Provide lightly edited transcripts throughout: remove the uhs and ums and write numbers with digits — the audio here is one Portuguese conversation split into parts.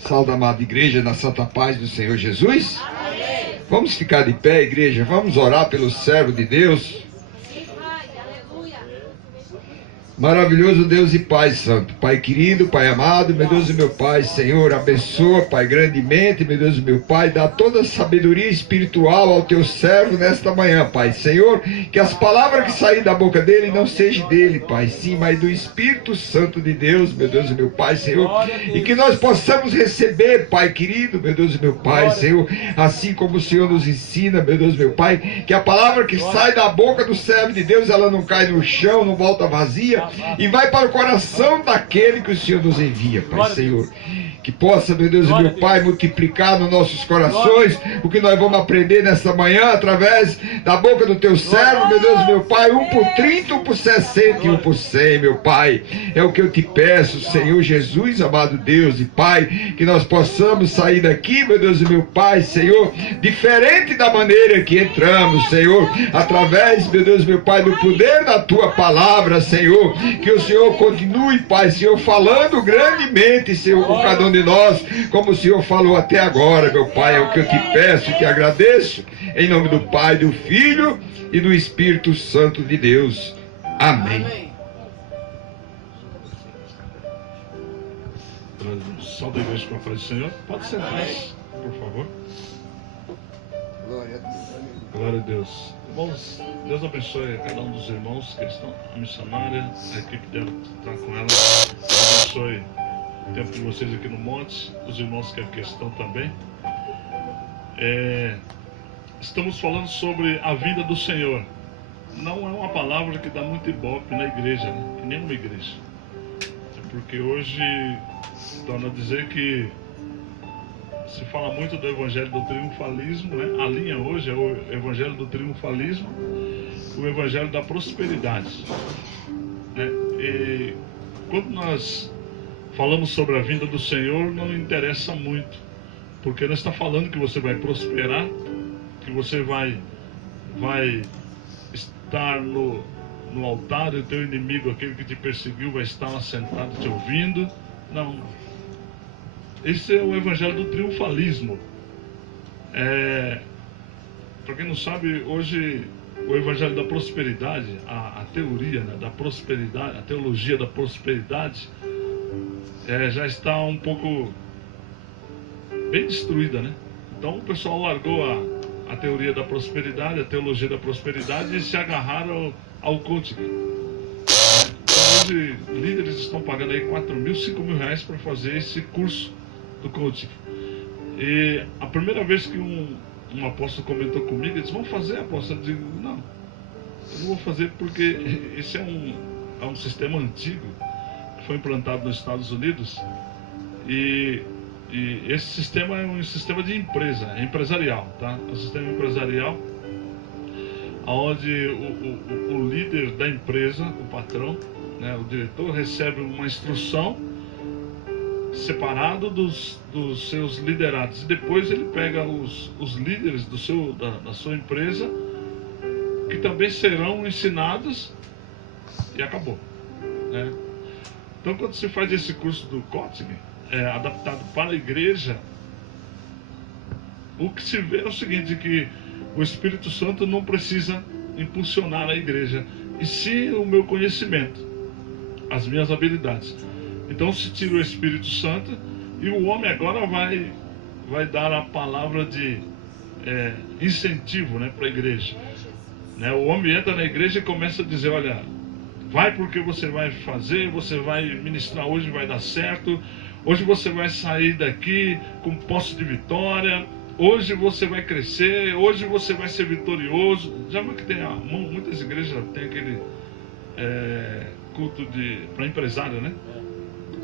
Salve, amada igreja, na santa paz do Senhor Jesus. Amém. Vamos ficar de pé, igreja. Vamos orar pelo servo de Deus. Maravilhoso Deus e Pai Santo, Pai querido, Pai amado, meu Deus e meu Pai, Senhor, abençoa, Pai, grandemente, meu Deus e meu Pai, dá toda a sabedoria espiritual ao teu servo nesta manhã, Pai, Senhor, que as palavras que saírem da boca dele não sejam dele, Pai, sim, mas do Espírito Santo de Deus, meu Deus e meu Pai, Senhor, e que nós possamos receber, Pai querido, meu Deus e meu Pai, Senhor, assim como o Senhor nos ensina, meu Deus e meu Pai, que a palavra que sai da boca do servo de Deus, ela não cai no chão, não volta vazia, e vai para o coração daquele que o Senhor nos envia, Pai, Senhor. Que possa, meu Deus e meu Pai, multiplicar nos nossos corações o que nós vamos aprender nesta manhã, através da boca do teu servo, meu Deus e meu Pai, 1 por 30, 1 por 60 e 1 por 100, meu Pai. É o que eu te peço, Senhor Jesus, amado Deus e Pai, que nós possamos sair daqui, meu Deus e meu Pai, Senhor, diferente da maneira que entramos, Senhor, através, meu Deus e meu Pai, do poder da tua palavra, Senhor, que o Senhor continue, Pai, Senhor, falando grandemente, Senhor, com cada um de nós, como o Senhor falou até agora, meu Pai. É o que eu te peço e te agradeço, em nome do Pai, do Filho e do Espírito Santo de Deus. Amém. Salve a igreja com a paz do Senhor. Pode sentar, por favor. Glória a Deus. Irmãos, Deus abençoe cada um dos irmãos que estão, a missionária, a equipe dela que está com ela. Deus abençoe o tempo de vocês aqui no monte, os irmãos que aqui estão também. Estamos falando sobre a vinda do Senhor. Não é uma palavra que dá muito ibope na igreja, né? Em nenhuma igreja. É porque hoje torna a dizer que se fala muito do evangelho do triunfalismo, né? A linha hoje é o evangelho do triunfalismo, o evangelho da prosperidade, né? E quando nós falamos sobre a vinda do Senhor, não interessa muito, porque nós está falando que você vai prosperar, que você vai estar no altar, e o teu inimigo, aquele que te perseguiu, vai estar lá sentado te ouvindo. Não. Esse é o evangelho do triunfalismo. Para quem não sabe, hoje o evangelho da prosperidade, a teoria, né, da prosperidade, a teologia da prosperidade, já está um pouco bem destruída, né? Então o pessoal largou a teoria da prosperidade, a teologia da prosperidade, e se agarraram ao coaching. Então hoje líderes estão pagando aí 4 mil, 5 mil reais para fazer esse curso do coaching. E a primeira vez que um apóstolo comentou comigo, ele disse: vamos fazer, apóstolo? Eu digo: não, eu não vou fazer, porque esse é um sistema antigo que foi implantado nos Estados Unidos, e esse sistema é um sistema de empresa, é empresarial, tá? É um sistema empresarial onde o líder da empresa, o patrão, né, o diretor, recebe uma instrução separado dos seus liderados, e depois ele pega os líderes da sua empresa, que também serão ensinados, e acabou, né? Então, quando se faz esse curso do coaching, adaptado para a igreja, o que se vê é o seguinte, que o Espírito Santo não precisa impulsionar a igreja, e sim o meu conhecimento, as minhas habilidades. Então se tira o Espírito Santo, e o homem agora vai dar a palavra de incentivo, né, para a igreja, né? O homem entra na igreja e começa a dizer: olha, vai, porque você vai fazer, você vai ministrar hoje, vai dar certo, hoje você vai sair daqui com posse de vitória, hoje você vai crescer, hoje você vai ser vitorioso. Já viu que tem muitas igrejas tem aquele culto para empresário, né?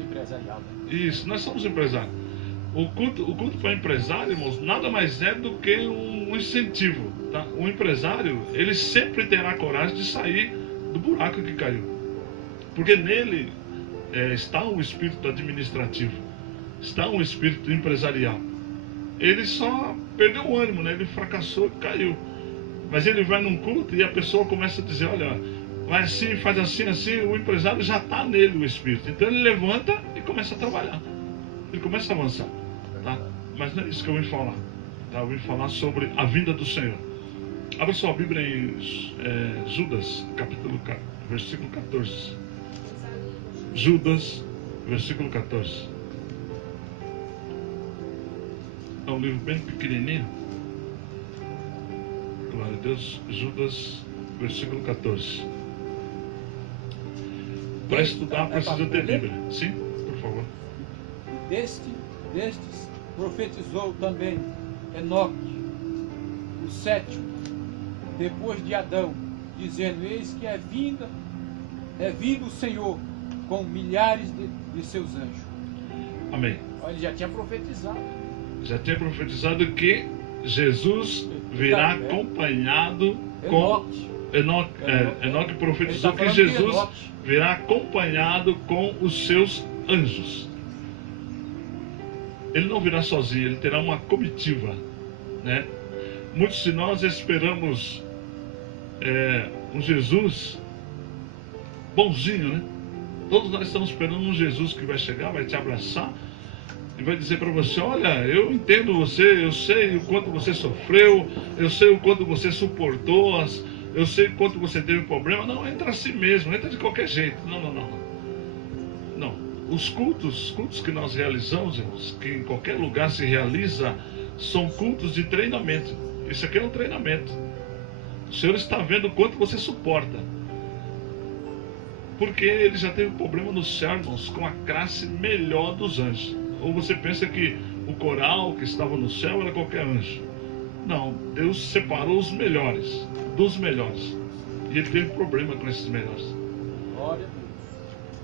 Empresarial, né? Isso, nós somos empresários. O culto para empresário, irmãos, nada mais é do que um incentivo, tá? O empresário, ele sempre terá coragem de sair do buraco que caiu, porque nele está um espírito administrativo, está um espírito empresarial. Ele só perdeu o ânimo, né? Ele fracassou e caiu. Mas ele vai num culto e a pessoa começa a dizer: olha, vai assim, faz assim, assim, o empresário já está nele o Espírito. Então ele levanta e começa a trabalhar. Ele começa a avançar. Tá? Mas não é isso que eu vim falar. Tá? Eu vim falar sobre a vinda do Senhor. Abra sua Bíblia em Judas, versículo 14. Judas, versículo 14. É um livro bem pequenininho. Glória a Deus. Judas, versículo 14. Para estudar precisa ter Bíblia. Sim, por favor. Destes profetizou também Enoque, o sétimo, depois de Adão, dizendo: eis que é vindo o Senhor com milhares de seus anjos. Amém. Ele já tinha profetizado. Já tinha profetizado que Jesus virá acompanhado com Enoque profetizou que Jesus virá acompanhado com os seus anjos. Ele não virá sozinho, ele terá uma comitiva, né? Muitos de nós esperamos um Jesus bonzinho, né? Todos nós estamos esperando um Jesus que vai chegar, vai te abraçar e vai dizer para você: olha, eu entendo você, eu sei o quanto você sofreu, eu sei o quanto você suportou, eu sei o quanto você teve problema. Não, entra assim mesmo, entra de qualquer jeito. Não. Os cultos que nós realizamos, irmãos, que em qualquer lugar se realiza, são cultos de treinamento. Isso aqui é um treinamento. O Senhor está vendo o quanto você suporta. Porque ele já teve problema nos céus, irmãos, com a classe melhor dos anjos. Ou você pensa que o coral que estava no céu era qualquer anjo? Não, Deus separou os melhores dos melhores. E ele teve problema com esses melhores. Glória a Deus.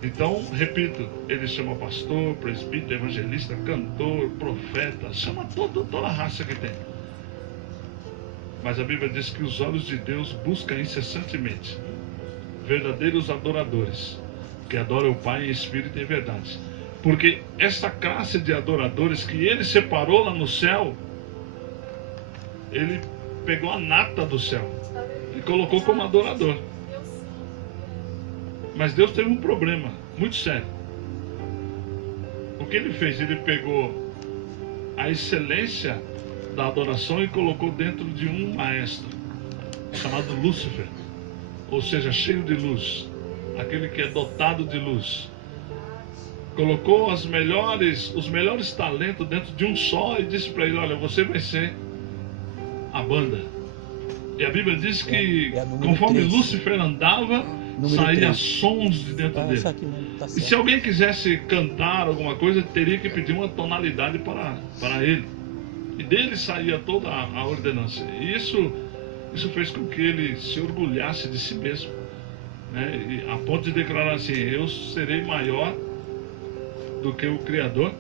Então, repito, ele chama pastor, presbítero, evangelista, cantor, profeta, chama toda a raça que tem. Mas a Bíblia diz que os olhos de Deus buscam incessantemente verdadeiros adoradores, que adoram o Pai em espírito e em verdade. Porque essa classe de adoradores que ele separou lá no céu, ele pegou a nata do céu e colocou como adorador. Mas Deus teve um problema muito sério. O que ele fez? Ele pegou a excelência da adoração e colocou dentro de um maestro chamado Lúcifer, ou seja, cheio de luz, aquele que é dotado de luz. Colocou os melhores talentos dentro de um só e disse para ele: olha, você vai ser a banda. E a Bíblia diz que conforme 3. Lúcifer andava, saía sons de dentro dele. E se alguém quisesse cantar alguma coisa, teria que pedir uma tonalidade para ele. E dele saía toda a ordenança. E isso fez com que ele se orgulhasse de si mesmo, né? E a ponto de declarar assim: eu serei maior do que o Criador,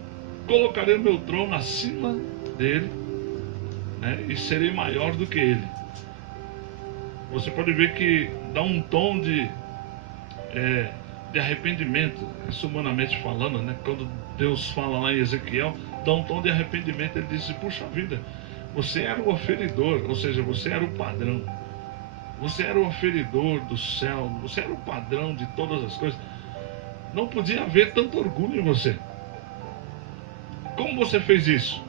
colocarei o meu trono acima dele, né? E serei maior do que ele. Você pode ver que dá um tom de arrependimento, isso humanamente falando, né? Quando Deus fala lá em Ezequiel, dá um tom de arrependimento. Ele diz: puxa vida, você era o oferidor, ou seja, você era o padrão. Você era o oferidor do céu, você era o padrão de todas as coisas. Não podia haver tanto orgulho em você. Como você fez isso?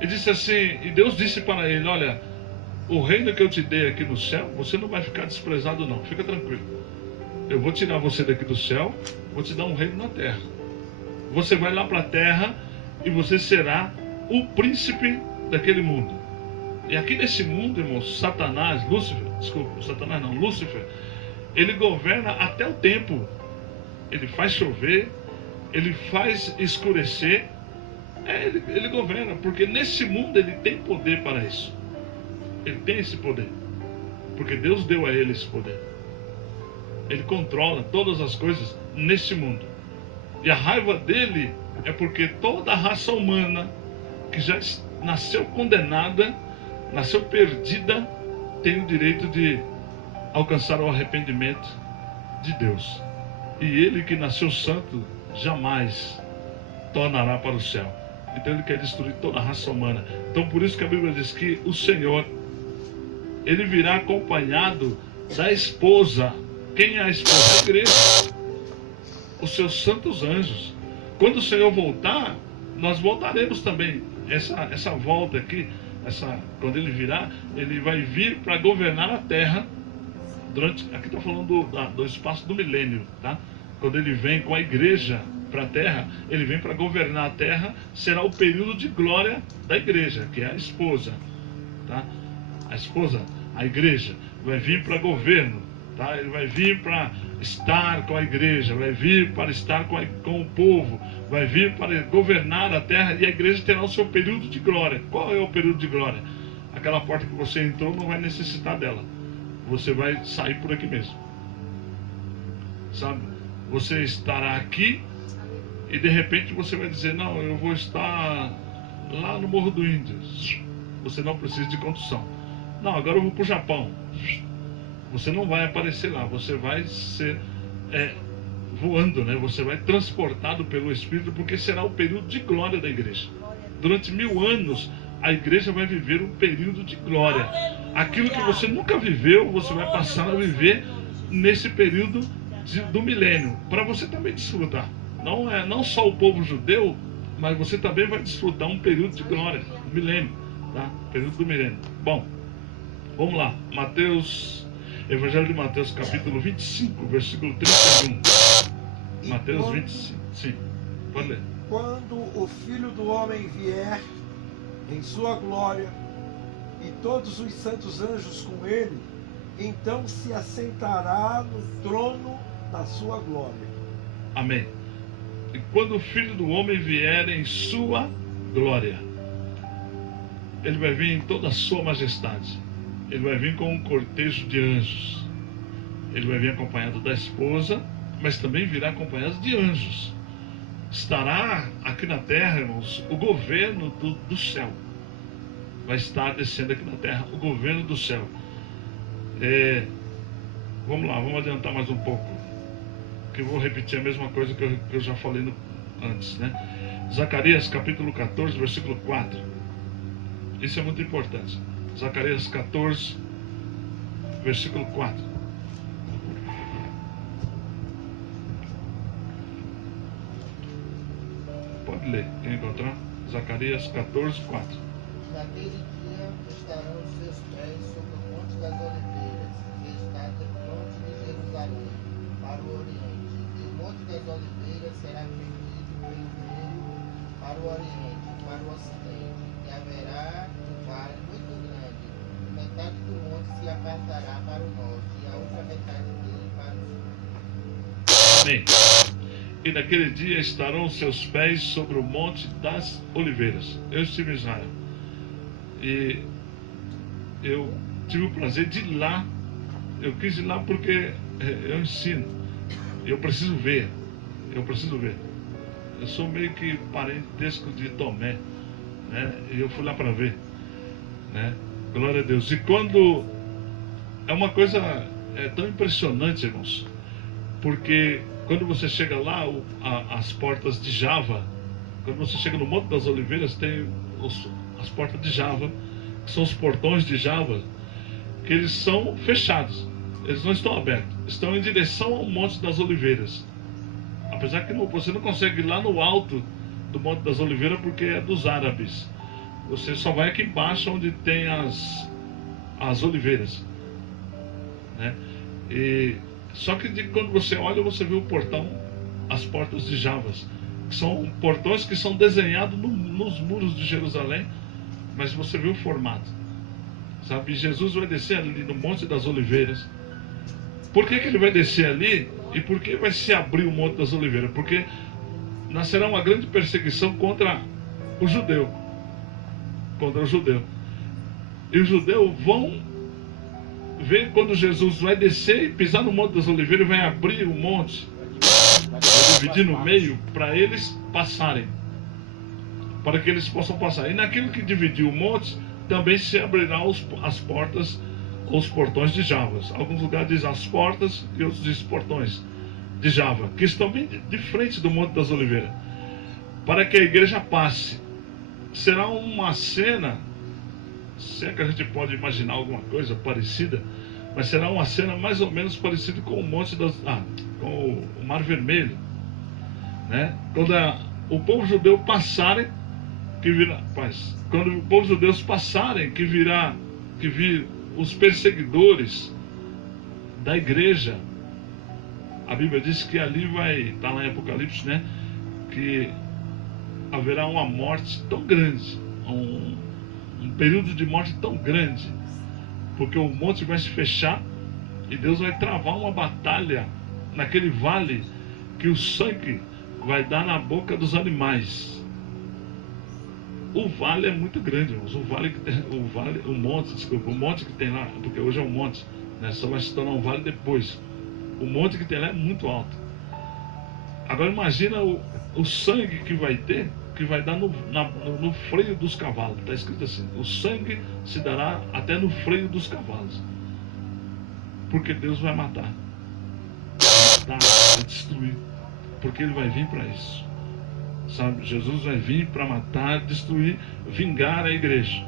Ele disse assim, e Deus disse para ele: olha, o reino que eu te dei aqui no céu, você não vai ficar desprezado não, fica tranquilo. Eu vou tirar você daqui do céu, vou te dar um reino na terra. Você vai lá para a terra e você será o príncipe daquele mundo. E aqui nesse mundo, irmãos, Lúcifer, ele governa até o tempo. Ele faz chover, ele faz escurecer, ele governa, porque nesse mundo ele tem poder para isso. Ele tem esse poder, porque Deus deu a ele esse poder. Ele controla todas as coisas nesse mundo. E a raiva dele é porque toda a raça humana que já nasceu condenada, nasceu perdida, tem o direito de alcançar o arrependimento de Deus. E ele que nasceu santo jamais tornará para o céu. Então ele quer destruir toda a raça humana. Então por isso que a Bíblia diz que o Senhor, ele virá acompanhado da esposa. Quem é a esposa? A igreja. Os seus santos anjos. Quando o Senhor voltar, nós voltaremos também. Essa volta aqui, quando ele virá, ele vai vir para governar a terra. Aqui está falando do espaço do milênio, tá? Quando ele vem com a igreja para a terra, ele vem para governar a terra. Será o período de glória da igreja, que é a esposa, tá? A esposa, a igreja, vai vir para governo, tá? Ele vai vir para estar com a igreja, vai vir para estar com o povo, vai vir para governar a terra, e a igreja terá o seu período de glória. Qual é o período de glória? Aquela porta que você entrou não vai necessitar dela. Você vai sair por aqui mesmo. Sabe? Você estará aqui e de repente você vai dizer: não, eu vou estar lá no Morro do Índios. Você não precisa de condução. Não, agora eu vou para o Japão. Você não vai aparecer lá. Você vai ser voando, né? Você vai transportado pelo Espírito, porque será o período de glória da igreja. Durante 1000 anos a igreja vai viver um período de glória. Aquilo que você nunca viveu, você vai passar a viver nesse período do milênio, para você também desfrutar. Não só o povo judeu, mas você também vai desfrutar um período de glória, milênio, tá? Período do milênio. Bom, vamos lá. Evangelho de Mateus, capítulo 25, versículo 31. Mateus 25, sim, pode ler. Quando o Filho do Homem vier em sua glória, e todos os santos anjos com ele, então se assentará no trono da sua glória. Amém. E quando o Filho do Homem vier em sua glória, ele vai vir em toda a sua majestade. Ele vai vir com um cortejo de anjos. Ele vai vir acompanhado da esposa, mas também virá acompanhado de anjos. Estará aqui na terra, irmãos, o governo do céu. Vai estar descendo aqui na terra o governo do céu. Vamos lá, vamos adiantar mais um pouco, que eu vou repetir a mesma coisa que eu já falei antes, né? Zacarias capítulo 14, versículo 4. Isso é muito importante. Zacarias 14, versículo 4. Pode ler, quem encontrar? Zacarias 14, 4. Naquele dia estarão os seus pés sobre o Monte das Oliveiras, que está defronte de Jerusalém, para o Oriente. E o Monte das Oliveiras será perdido pelo meio para o Oriente e para o Ocidente. E haverá um vale muito grande. Metade do monte se apartará para o norte, e a outra metade dele para o sul. Amém. E naquele dia estarão os seus pés sobre o Monte das Oliveiras. Eu estive em Israel. E eu tive o prazer de ir lá. Eu quis ir lá porque eu ensino. Eu preciso ver. Eu sou meio que parentesco de Tomé, né? E eu fui lá para ver, né? Glória a Deus. E quando... É uma coisa tão impressionante, irmãos. Porque quando você chega lá, as portas de Java, quando você chega no Monte das Oliveiras, tem as portas de Java, que são os portões de Java, que eles são fechados, eles não estão abertos, estão em direção ao Monte das Oliveiras. Apesar que você não consegue ir lá no alto do Monte das Oliveiras, porque é dos árabes. Você só vai aqui embaixo onde tem as oliveiras, né? Só que quando você olha, você vê o portão, as portas de Javas, que são portões que são desenhados nos muros de Jerusalém, mas você vê o formato, sabe? Jesus vai descer ali no Monte das Oliveiras. Por que ele vai descer ali? E por que vai se abrir o Monte das Oliveiras? Porque nascerá uma grande perseguição contra o judeu. E os judeus vão ver quando Jesus vai descer e pisar no Monte das Oliveiras, vai abrir o monte, vai dividir no meio para eles passarem, para que eles possam passar. E naquilo que dividiu o monte, também se abrirão as portas, os portões de Javas. Alguns lugares dizem as portas e outros dizem portões de Java, que estão bem de frente do Monte das Oliveiras, para que a igreja passe. Será uma cena, se é que a gente pode imaginar alguma coisa parecida, Mas será uma cena mais ou menos parecida com o monte com o Mar Vermelho, né? Quando o povo judeu passarem, quando o povo judeu passarem, que vir os perseguidores da igreja. A Bíblia diz que ali está lá em Apocalipse, né? Que haverá uma morte tão grande, um período de morte tão grande, porque o monte vai se fechar e Deus vai travar uma batalha naquele vale, que o sangue vai dar na boca dos animais. O vale é muito grande, irmãos. O monte que tem lá, porque hoje é um monte, né? Só vai se tornar um vale depois. O monte que tem lá é muito alto. Agora imagina o sangue que vai ter, que vai dar no freio dos cavalos. Está escrito assim: o sangue se dará até no freio dos cavalos. Porque Deus vai matar, vai destruir. Porque Ele vai vir para isso. Sabe? Jesus vai vir para matar, destruir, vingar a igreja.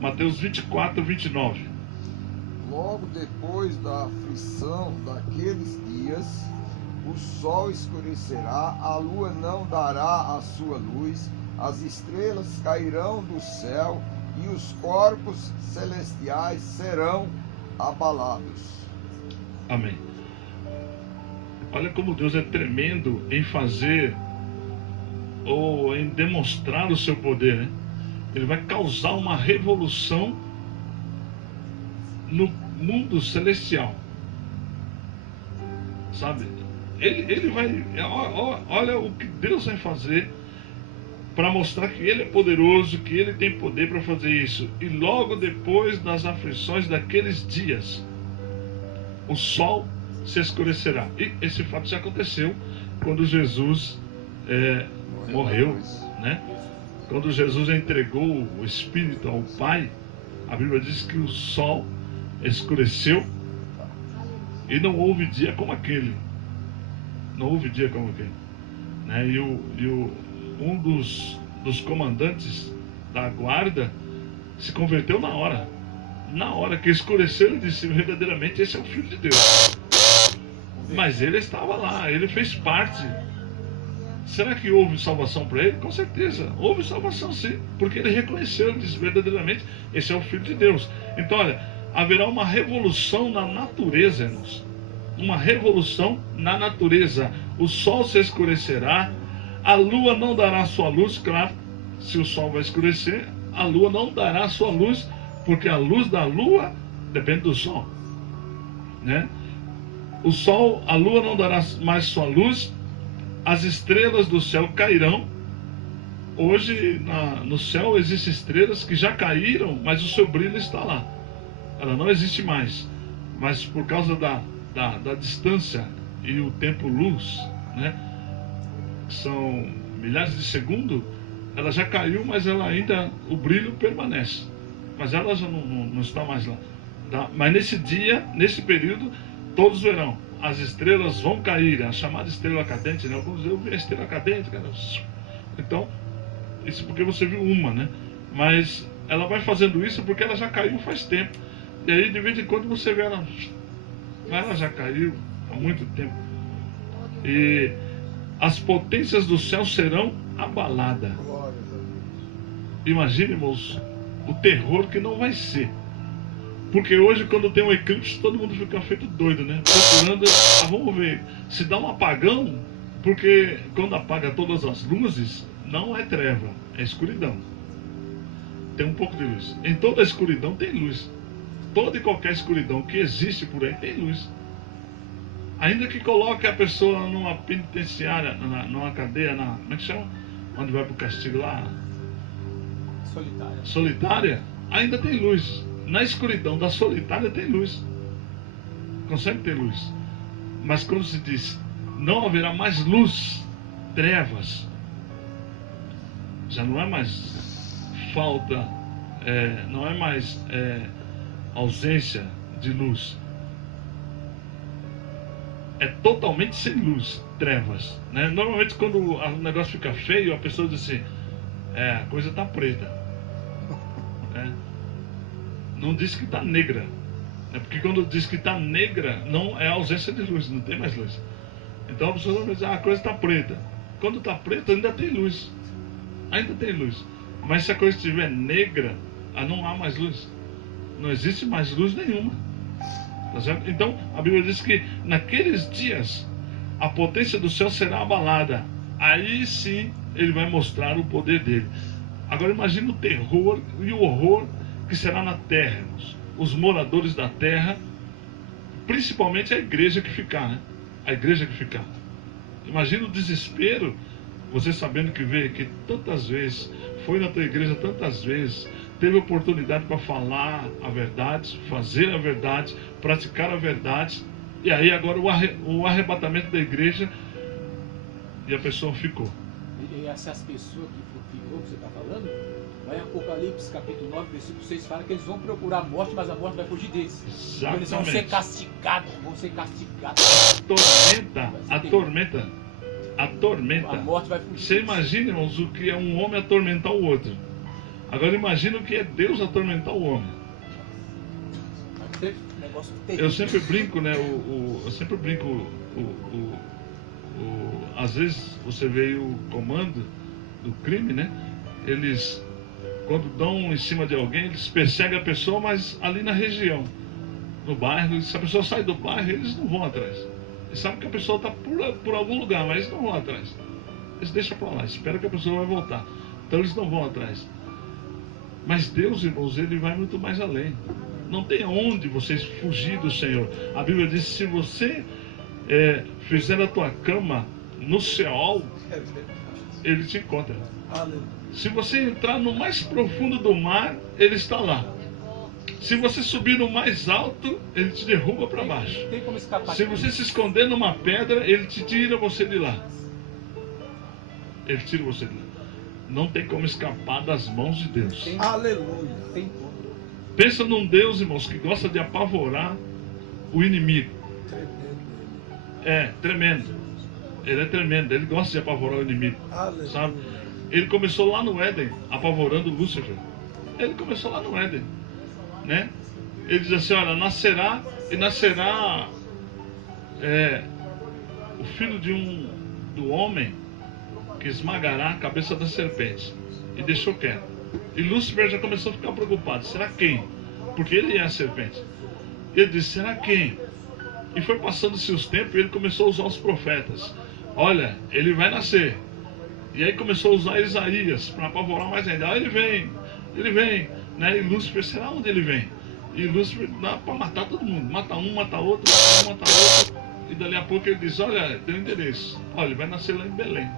Mateus 24, 29. Logo depois da aflição daqueles dias, o sol escurecerá, a lua não dará a sua luz, as estrelas cairão do céu e os corpos celestiais serão abalados. Amém. Olha como Deus é tremendo em fazer ou em demonstrar o seu poder, né? Ele vai causar uma revolução no mundo celestial, sabe? Ele vai, olha o que Deus vai fazer para mostrar que Ele é poderoso, que Ele tem poder para fazer isso. E logo depois das aflições daqueles dias, o sol se escurecerá. E esse fato já aconteceu quando Jesus morreu, né? Quando Jesus entregou o Espírito ao Pai, a Bíblia diz que o sol escureceu e não houve dia como aquele. Não houve dia como aquele, né? Um dos comandantes da guarda se converteu na hora. Na hora que escureceu, ele disse: verdadeiramente esse é o Filho de Deus. Mas ele estava lá, ele fez parte. Será que houve salvação para ele? Com certeza, houve salvação sim, porque ele reconheceu, ele disse: verdadeiramente esse é o Filho de Deus. Então olha, haverá uma revolução na natureza, irmãos. Uma revolução na natureza. O sol se escurecerá, a lua não dará sua luz. Claro, se o sol vai escurecer, a lua não dará sua luz, porque a luz da lua depende do sol, né? O sol, a lua não dará mais sua luz, as estrelas do céu cairão. Hoje no céu existem estrelas que já caíram, mas o seu brilho está lá. Ela não existe mais, mas por causa da distância e o tempo luz, né, que são milhares de segundos, ela já caiu, mas ela ainda, o brilho permanece, mas ela já não está mais lá, tá? Mas nesse dia, nesse período, todos verão, as estrelas vão cair, a chamada estrela cadente, né? Alguns eu vi a estrela cadente, cara. Então, isso porque você viu uma, né? Mas ela vai fazendo isso porque ela já caiu faz tempo. E aí de vez em quando você vê ela já caiu há muito tempo. E as potências do céu serão abaladas. Imagine, irmãos, o terror que não vai ser. Porque hoje, quando tem um eclipse, todo mundo fica feito doido, né? Procurando, vamos ver, se dá um apagão, porque quando apaga todas as luzes, não é treva, é escuridão. Tem um pouco de luz. Em toda a escuridão tem luz. Toda e qualquer escuridão que existe por aí tem luz. Ainda que coloque a pessoa numa penitenciária, numa cadeia, como é que chama? Onde vai para o castigo lá? Solitária, ainda tem luz. Na escuridão da solitária tem luz. Consegue ter luz. Mas quando se diz não haverá mais luz, trevas, já não é mais falta, não é mais ausência de luz. É totalmente sem luz, trevas, né? Normalmente quando o negócio fica feio, a pessoa diz assim: a coisa está preta. Não diz que está negra. É porque quando diz que está negra, não é ausência de luz, não tem mais luz. Então a pessoa vai dizer, a coisa está preta. Quando está preta, ainda tem luz. Ainda tem luz. Mas se a coisa estiver negra, não há mais luz. Não existe mais luz nenhuma. Tá certo? Então a Bíblia diz que naqueles dias a potência do céu será abalada. Aí sim ele vai mostrar o poder dele. Agora imagine o terror e o horror que será na terra, irmãos. Os moradores da terra, principalmente a igreja que ficar, né? A igreja que ficar. Imagina o desespero, você sabendo que vê que tantas vezes, foi na tua igreja tantas vezes, teve oportunidade para falar a verdade, fazer a verdade, praticar a verdade, e aí agora o arrebatamento da igreja e a pessoa ficou. E essas pessoas que ficou, que você está falando, lá em Apocalipse capítulo 9, versículo 6, fala que eles vão procurar a morte, mas a morte vai fugir deles. Exatamente. Eles vão ser castigados, A tormenta. A morte vai fugir. Você imagina, irmãos, o que é um homem atormentar o outro. Agora imagina o que é Deus atormentar o homem. Um negócio terrível. Eu sempre brinco, né? Eu sempre brinco. Às vezes você vê o comando do crime, né? Eles, quando dão em cima de alguém, eles perseguem a pessoa, mas ali na região, no bairro. Se a pessoa sai do bairro, eles não vão atrás. Eles sabem que a pessoa está por algum lugar, mas eles não vão atrás. Eles deixam para lá, esperam que a pessoa vai voltar. Então eles não vão atrás. Mas Deus, irmãos, Ele vai muito mais além. Não tem onde vocês fugir do Senhor. A Bíblia diz, se você fizer a tua cama no Seol, Ele te encontra. Se você entrar no mais profundo do mar, Ele está lá. Se você subir no mais alto, Ele te derruba para baixo. Tem como escapar. Se você se esconder numa pedra, Ele te tira você de lá. Ele tira você de lá. Não tem como escapar das mãos de Deus. Aleluia. Tem como. Pensa num Deus, irmãos, que gosta de apavorar o inimigo. Tremendo. Ele é tremendo. Ele gosta de apavorar o inimigo. Aleluia. Sabe? Ele começou lá no Éden, apavorando Lúcifer. Ele começou lá no Éden, né? Ele diz assim, olha, nascerá o filho do homem que esmagará a cabeça da serpente. E deixou quieto. E Lúcifer já começou a ficar preocupado. Será quem? Porque ele é a serpente. Ele disse, será quem? E foi passando-se os tempos e ele começou a usar os profetas. Olha, ele vai nascer. E aí começou a usar Isaías para apavorar mais ainda. Ah, ele vem, né? E Lúcifer, será onde ele vem? E Lúcifer dá para matar todo mundo. Mata um, mata outro, mata um, mata outro. E dali a pouco ele diz, olha, tem um endereço. Olha, ele vai nascer lá em Belém.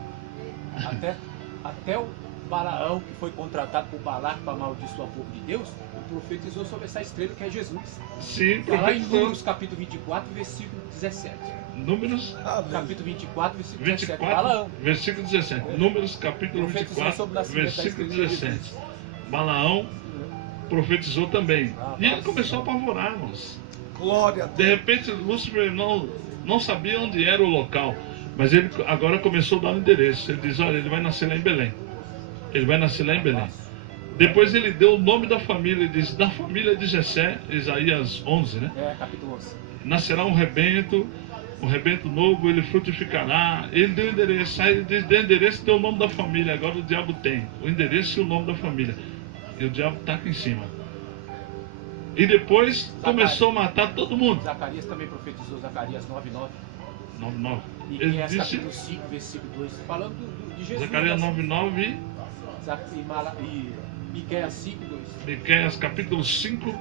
Até o Balaão, que foi contratado por Balaque para amaldiçoar o povo de Deus, profetizou sobre essa estrela que é Jesus. Sim, Está lá em profetizou. Números capítulo 24, versículo 17. Números Capítulo 24, versículo 17. 24, Balaão. versículo 17. Números capítulo Profetizou 24, sobre o nascimento da versículo estrela de 17. Jesus. Balaão profetizou também. E ele começou a apavorar, irmãos. Glória a De Deus. repente Lúcifer não sabia onde era o local, mas ele agora começou a dar um endereço. Ele diz, olha, ele vai nascer lá em Belém. Ele vai nascer lá em Belém. Depois ele deu o nome da família, ele diz, da família de Jessé, Isaías 11, né? Capítulo 11. Nascerá um rebento novo, ele frutificará. Ele deu o endereço, aí ele diz, deu o endereço e deu o nome da família. Agora o diabo tem o endereço e o nome da família. E o diabo está aqui em cima. E depois começou a matar todo mundo. Zacarias também profetizou, Zacarias 9:9. 9:9. E Ele Miqueias disse, capítulo 5, versículo 2. Falando de Jesus. Zacarias né? 9:9 E Miqueias 5:2. Miqueias capítulo 5,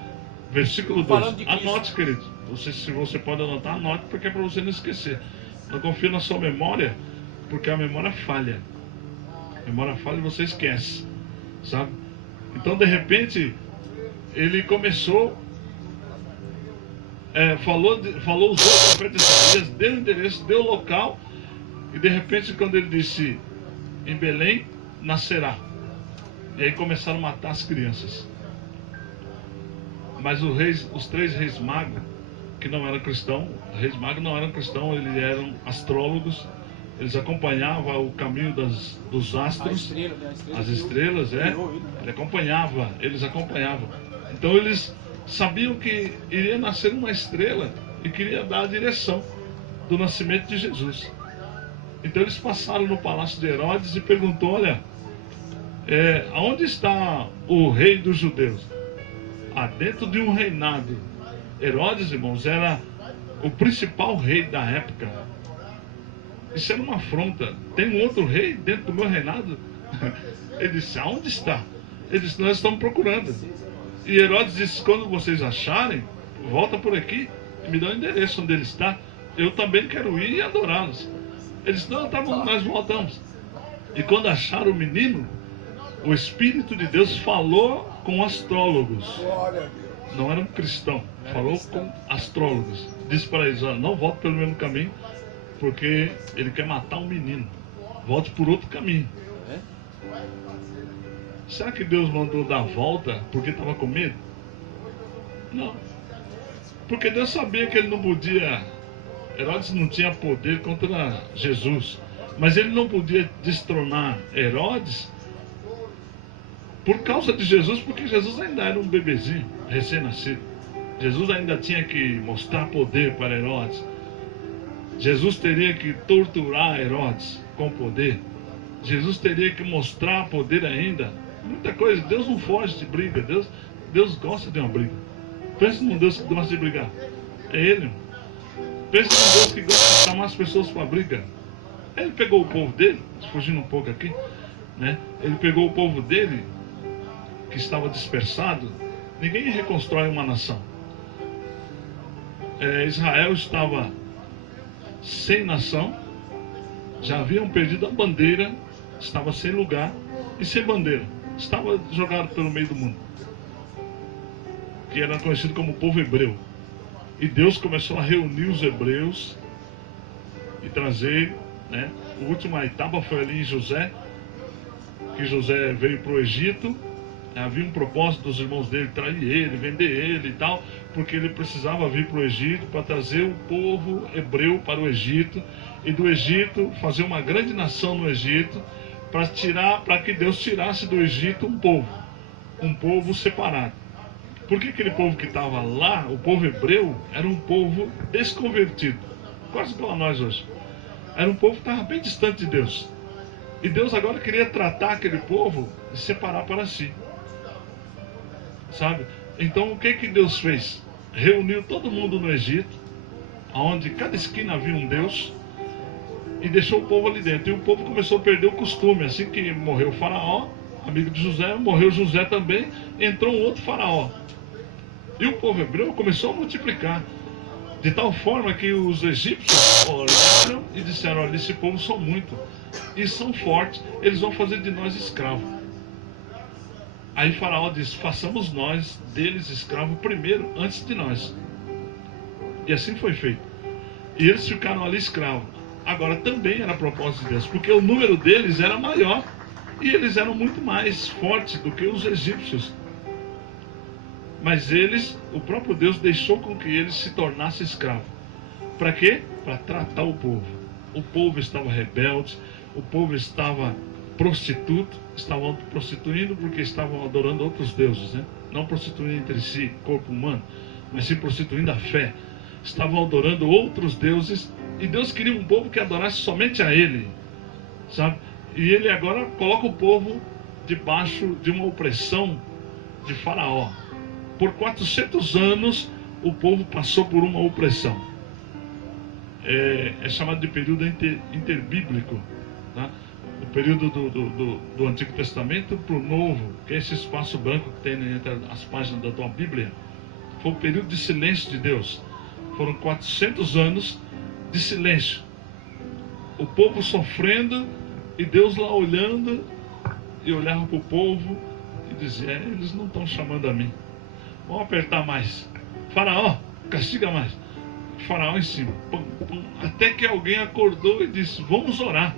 versículo 2. Falando de Cristo. Anote, querido. Se você pode anotar, anote, porque é para você não esquecer. Não confie na sua memória, porque a memória falha. A memória falha e você esquece. Sabe? Então, de repente, ele começou, usou o profeta Isaías, deu o endereço, deu o local, e de repente, quando ele disse, em Belém, nascerá. E aí começaram a matar as crianças. Mas os 3 reis magos, que não eram cristãos, os reis magos não eram cristãos, eles eram astrólogos, eles acompanhavam o caminho dos astros, A estrela, né? as estrelas, Ele eles acompanhavam. Então eles sabiam que iria nascer uma estrela e queria dar a direção do nascimento de Jesus. Então eles passaram no palácio de Herodes e perguntou: olha, aonde está o rei dos judeus? Dentro de um reinado. Herodes, irmãos, era o principal rei da época. Isso era uma afronta. Tem um outro rei dentro do meu reinado? Ele disse: aonde está? Ele disse: nós estamos procurando. E Herodes disse: quando vocês acharem, volta por aqui e me dá o endereço onde ele está. Eu também quero ir e adorá-los. Ele disse: não, tá bom, nós voltamos. E quando acharam o menino, o Espírito de Deus falou com astrólogos. Glória a Deus. Não era um cristão, falou com astrólogos. Disse para eles: olha, não volte pelo mesmo caminho, porque ele quer matar um menino. Volte por outro caminho. Será que Deus mandou dar a volta porque estava com medo? Não. Porque Deus sabia que ele não podia. Herodes não tinha poder contra Jesus. Mas ele não podia destronar Herodes por causa de Jesus, porque Jesus ainda era um bebezinho, recém-nascido. Jesus ainda tinha que mostrar poder para Herodes. Jesus teria que torturar Herodes com poder. Jesus teria que mostrar poder ainda. Muita coisa. Deus não foge de briga. Deus gosta de uma briga. Pensa num Deus que gosta de brigar. É Ele. Pensa num Deus que gosta de chamar as pessoas para a briga. Ele pegou o povo dele, fugindo um pouco aqui, né? Ele pegou o povo dele, que estava dispersado. Ninguém reconstrói uma nação. Israel estava sem nação, já haviam perdido a bandeira, estava sem lugar e sem bandeira, estava jogado pelo meio do mundo, que era conhecido como povo hebreu. E Deus começou a reunir os hebreus e trazer, né? A última etapa foi ali em José, que José veio para o Egito. Havia um propósito dos irmãos dele trair ele, vender ele e tal, porque ele precisava vir para o Egito para trazer o povo hebreu para o Egito, e do Egito fazer uma grande nação no Egito, para que Deus tirasse do Egito um povo separado. Porque aquele povo que estava lá, o povo hebreu, era um povo desconvertido, quase igual a nós hoje. Era um povo que estava bem distante de Deus. E Deus agora queria tratar aquele povo e separar para si. Sabe? Então o que Deus fez? Reuniu todo mundo no Egito, onde cada esquina havia um Deus, e deixou o povo ali dentro. E o povo começou a perder o costume. Assim que morreu o faraó, amigo de José, morreu José também, entrou um outro faraó. E o povo hebreu começou a multiplicar, de tal forma que os egípcios olharam e disseram: olha, esse povo são muito, e são fortes, eles vão fazer de nós escravos. Aí Faraó disse: façamos nós deles escravos primeiro, antes de nós. E assim foi feito. E eles ficaram ali escravos. Agora também era propósito de Deus, porque o número deles era maior, e eles eram muito mais fortes do que os egípcios. Mas o próprio Deus deixou com que eles se tornassem escravos. Para quê? Para tratar o povo. O povo estava rebelde, o povo estava prostituto, estavam prostituindo porque estavam adorando outros deuses, né? Não prostituindo entre si, corpo humano, mas sim prostituindo a fé. Estavam adorando outros deuses, e Deus queria um povo que adorasse somente a Ele, sabe? E Ele agora coloca o povo debaixo de uma opressão de Faraó. Por 400 anos o povo passou por uma opressão. É chamado de período interbíblico, tá? O período do Antigo Testamento para o Novo, que é esse espaço branco que tem entre as páginas da tua Bíblia. Foi um período de silêncio de Deus. Foram 400 anos de silêncio. O povo sofrendo e Deus lá olhando, e olhava para o povo e dizia: eles não estão chamando a mim. Vamos apertar mais. Faraó, castiga mais. Faraó em cima. Pum, pum, até que alguém acordou e disse: vamos orar.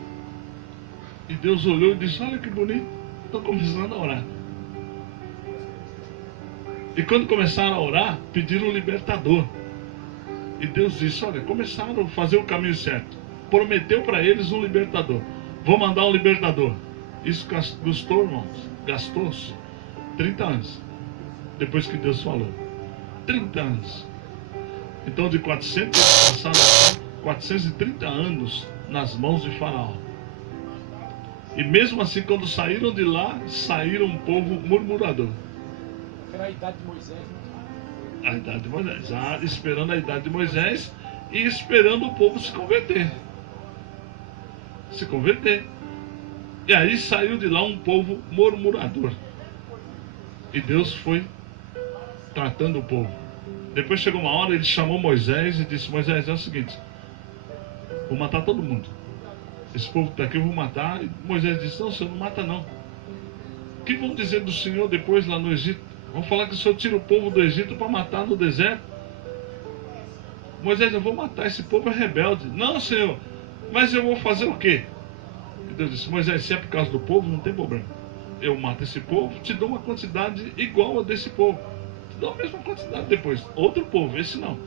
E Deus olhou e disse: olha que bonito, estão começando a orar. E quando começaram a orar, pediram um libertador. E Deus disse: olha, começaram a fazer o caminho certo. Prometeu para eles um libertador. Vou mandar um libertador. Isso custou, irmãos, gastou-se 30 anos. Depois que Deus falou. 430 anos. Então de 400 passaram 430 anos nas mãos de Faraó. E mesmo assim, quando saíram de lá, saíram um povo murmurador. Era a idade de Moisés. A idade de Moisés. Esperando a idade de Moisés e esperando o povo se converter. Se converter. E aí saiu de lá um povo murmurador. E Deus foi tratando o povo. Depois chegou uma hora, ele chamou Moisés e disse: Moisés, é o seguinte, vou matar todo mundo. Esse povo que está aqui eu vou matar. E Moisés disse: não, senhor, não mata não. O que vão dizer do senhor depois lá no Egito? Vão falar que o senhor tira o povo do Egito para matar no deserto. Moisés, eu vou matar, esse povo é rebelde. Não, senhor, mas eu vou fazer o quê? E Deus disse: Moisés, se é por causa do povo, não tem problema. Eu mato esse povo, te dou uma quantidade igual a desse povo. Te dou a mesma quantidade depois. Outro povo, esse não.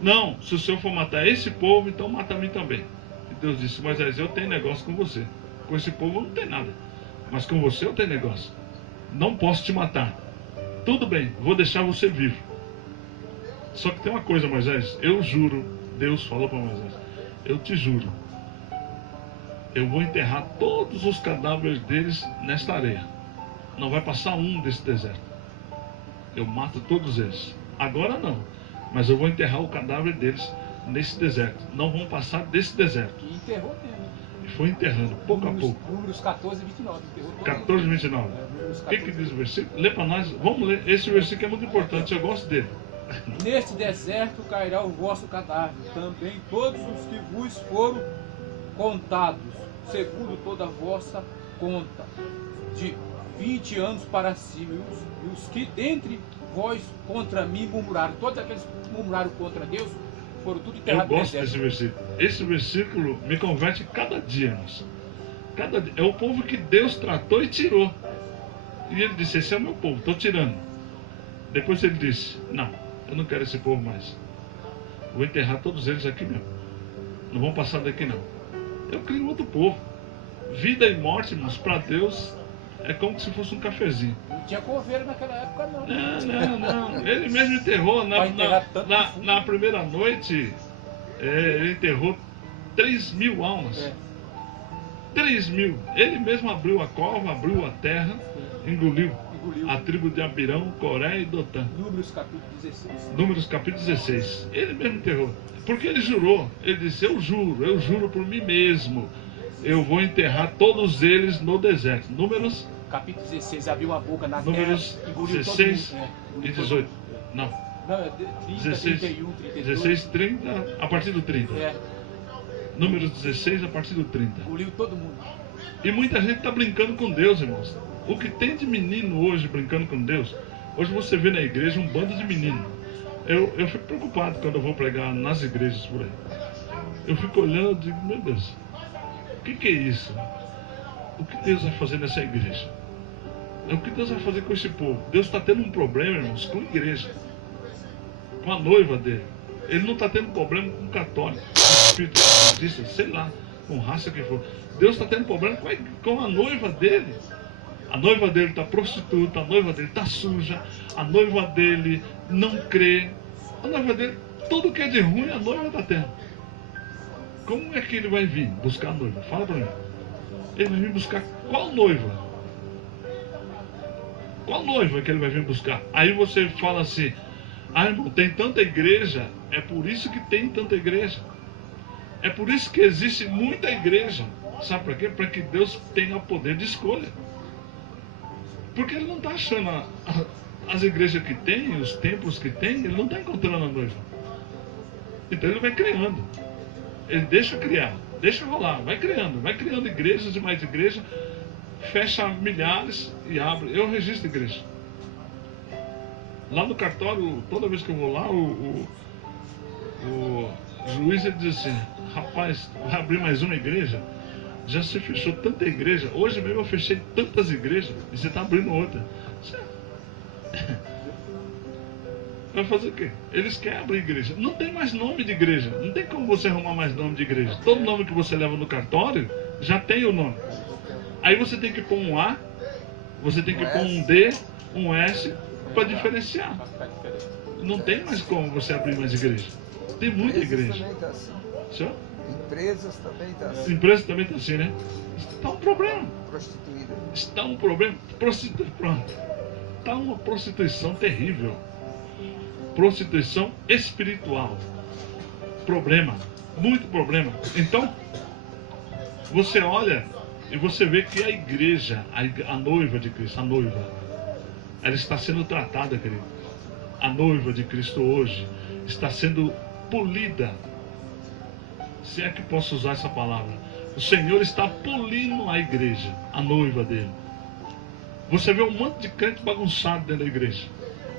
Não, se o senhor for matar esse povo, então mata a mim também. E Deus disse: Moisés, eu tenho negócio com você. Com esse povo não tem nada. Mas com você eu tenho negócio. Não posso te matar. Tudo bem, vou deixar você vivo. Só que tem uma coisa, Moisés, eu juro, Deus falou para Moisés, eu te juro, eu vou enterrar todos os cadáveres deles nesta areia. Não vai passar um desse deserto. Eu mato todos eles. Agora não, mas eu vou enterrar o cadáver deles nesse deserto. Não vão passar desse deserto. E enterrou mesmo. E foi enterrando, pouco a pouco. Números 14 e 29. 14 e 29. O que diz o versículo? Lê para nós. Vamos ler. Esse versículo é muito importante, eu gosto dele. Neste deserto cairá o vosso cadáver, também todos os que vos foram contados, segundo toda a vossa conta, de 20 anos para cima, e os que dentre vós contra mim murmuraram, todos aqueles que murmuraram contra Deus, foram tudo Eu enterrados no gosto deserto. desse versículo. Esse versículo me converte cada dia, irmãos. Cada dia. É o povo que Deus tratou e tirou. E ele disse: esse é o meu povo, estou tirando. Depois ele disse: não, eu não quero esse povo mais. Vou enterrar todos eles aqui mesmo. Não vão passar daqui não. Eu crio outro povo. Vida e morte, irmãos, para Deus é como se fosse um cafezinho. Não tinha coveiro naquela época não. Não. Ele mesmo enterrou na primeira noite. Ele enterrou 3.000 almas. 3.000. Ele mesmo abriu a cova, abriu a terra, engoliu a tribo de Abirão, Coré e Dotã. Números capítulo 16. Números capítulo 16. Ele mesmo enterrou. Porque ele jurou. Ele disse: eu juro por mim mesmo. Eu vou enterrar todos eles no deserto. Números capítulo 16, abriu a boca na Números terra, engoliu 16 todo mundo. e 18. Não. Não, é 30, 16, 31, 32. 16, 30, a partir do 30. Números 16 a partir do 30. Engoliu todo mundo. E muita gente está brincando com Deus, irmãos. O que tem de menino hoje brincando com Deus? Hoje você vê na igreja um bando de menino. Eu fico preocupado quando eu vou pregar nas igrejas por aí. Eu fico olhando e digo: meu Deus, o que é isso? O que Deus vai fazer nessa igreja? O que Deus vai fazer com esse povo? Deus está tendo um problema, irmãos, com a igreja, com a noiva dele. Ele não está tendo problema com o católico, com o espírito adventista, sei lá, com raça que for. Deus está tendo problema com a noiva dele. A noiva dele está prostituta, a noiva dele está suja, a noiva dele não crê, a noiva dele, tudo que é de ruim, a noiva está tendo. Como é que ele vai vir buscar a noiva? Fala para mim. Ele vai vir buscar qual noiva? Qual noiva que ele vai vir buscar? Aí você fala assim: ah, irmão, tem tanta igreja. É por isso que tem tanta igreja. É por isso que existe muita igreja. Sabe para quê? Para que Deus tenha poder de escolha. Porque ele não está achando as igrejas que tem, os templos que tem, ele não está encontrando a noiva. Então ele vai criando. Ele deixa criar, deixa rolar, vai criando igrejas e mais igrejas, fecha milhares e abre. Eu registro igreja. Lá no cartório, toda vez que eu vou lá, o juiz ele diz assim: rapaz, vai abrir mais uma igreja? Já se fechou tanta igreja. Hoje mesmo eu fechei tantas igrejas e você está abrindo outra. Vai fazer o quê? Eles querem abrir igreja. Não tem mais nome de igreja. Não tem como você arrumar mais nome de igreja. Todo nome que você leva no cartório já tem o nome. Aí você tem que pôr um A, você tem que pôr um D, um S para diferenciar. Não tem mais como você abrir mais igreja. Tem muita Empresas igreja. também tá assim. Senhor? Empresas também tá As assim. empresas também estão assim, né? Está um problema. Prostituída. Está um problema. Pronto. Está uma prostituição terrível. Prostituição espiritual. Problema. Muito problema. Então, você olha e você vê que a igreja, a noiva de Cristo, a noiva, ela está sendo tratada, querido. A noiva de Cristo hoje está sendo polida. Se é que posso usar essa palavra. O Senhor está polindo a igreja, a noiva dele. Você vê um monte de crente bagunçado dentro da igreja.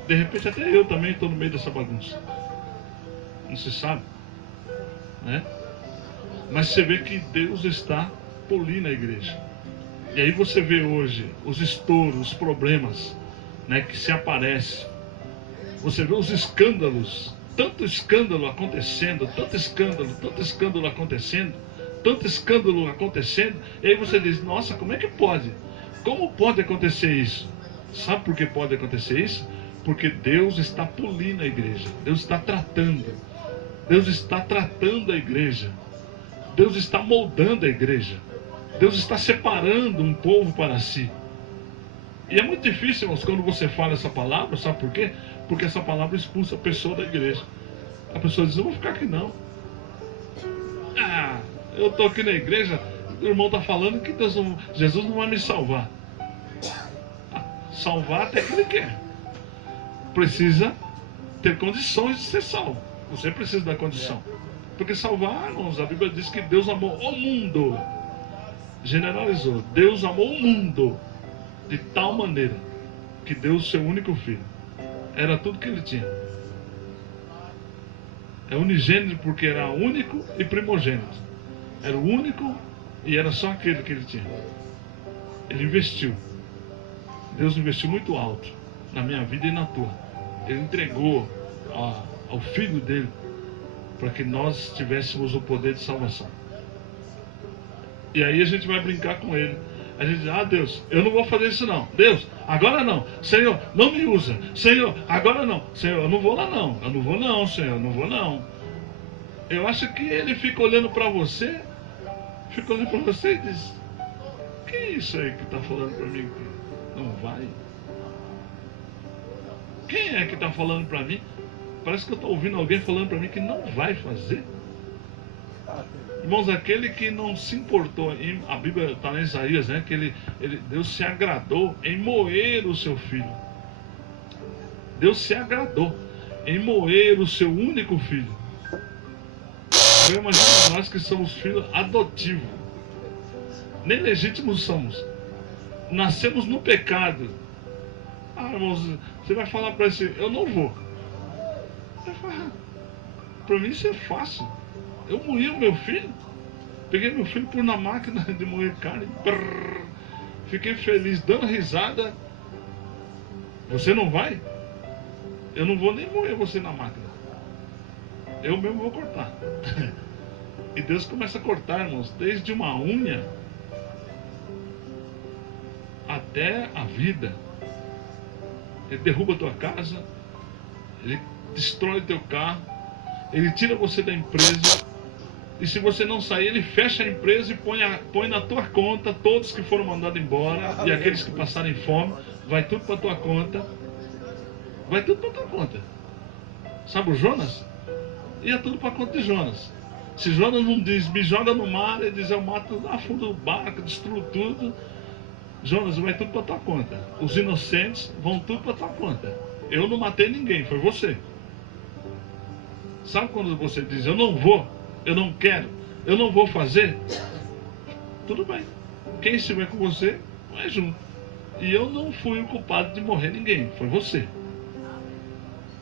De repente até eu também estou no meio dessa bagunça. Não se sabe, né? Mas você vê que Deus está polindo a igreja. E aí você vê hoje os estouros, os problemas, né, que se aparecem. Você vê os escândalos, tanto escândalo acontecendo, tanto escândalo acontecendo, e aí você diz, nossa, como é que pode? Como pode acontecer isso? Sabe por que pode acontecer isso? Porque Deus está polindo a igreja, Deus está tratando a igreja, Deus está moldando a igreja, Deus está separando um povo para si. E é muito difícil, irmãos, quando você fala essa palavra, sabe por quê? Porque essa palavra expulsa a pessoa da igreja. A pessoa diz, eu não vou ficar aqui não. Ah, eu estou aqui na igreja, o irmão está falando que Jesus não vai me salvar. Salvar até que ele quer. Precisa ter condições de ser salvo. Você precisa da condição. Porque salvar, irmãos, a Bíblia diz que Deus amou o mundo. Generalizou. Deus amou o mundo de tal maneira que deu o seu único filho. Era tudo que ele tinha. É unigênito porque era único e primogênito. Era o único e era só aquele que ele tinha. Ele investiu. Deus investiu muito alto na minha vida e na tua. Ele entregou ao filho dele para que nós tivéssemos o poder de salvação. E aí a gente vai brincar com ele. A gente diz, Deus, eu não vou fazer isso não. Deus, agora não. Senhor, não me usa. Senhor, agora não. Senhor, eu não vou lá não. Eu não vou não, Senhor, eu não vou não. Eu acho que ele fica olhando para você, e diz, que é isso aí que está falando para mim que não vai? Quem é que está falando para mim? Parece que eu estou ouvindo alguém falando para mim que não vai fazer. Irmãos, aquele que não se importou, a Bíblia está em Isaías, né, que Deus se agradou em moer o seu filho. Deus se agradou em moer o seu único filho. Eu imagino nós que somos filhos adotivos. Nem legítimos somos. Nascemos no pecado. Irmãos, você vai falar para esse, eu não vou. Para mim isso é fácil. Eu moí o meu filho. Peguei meu filho por na máquina de moer carne. Brrr, fiquei feliz, dando risada. Você não vai? Eu não vou nem moer você na máquina. Eu mesmo vou cortar. E Deus começa a cortar, irmãos, desde uma unha até a vida. Ele derruba a tua casa, ele destrói o teu carro, ele tira você da empresa, e se você não sair, ele fecha a empresa e põe na tua conta todos que foram mandados embora, e aqueles que passarem fome, vai tudo para tua conta. Vai tudo para tua conta. Sabe o Jonas? Ia tudo para a conta de Jonas. Se Jonas não diz, me joga no mar, ele diz, eu mato, afundo o barco, destruo tudo. Jonas, vai tudo para tua conta. Os inocentes vão tudo para tua conta. Eu não matei ninguém, foi você. Sabe quando você diz, eu não vou, eu não quero, eu não vou fazer? Tudo bem. Quem estiver com você, vai junto. E eu não fui o culpado de morrer ninguém, foi você.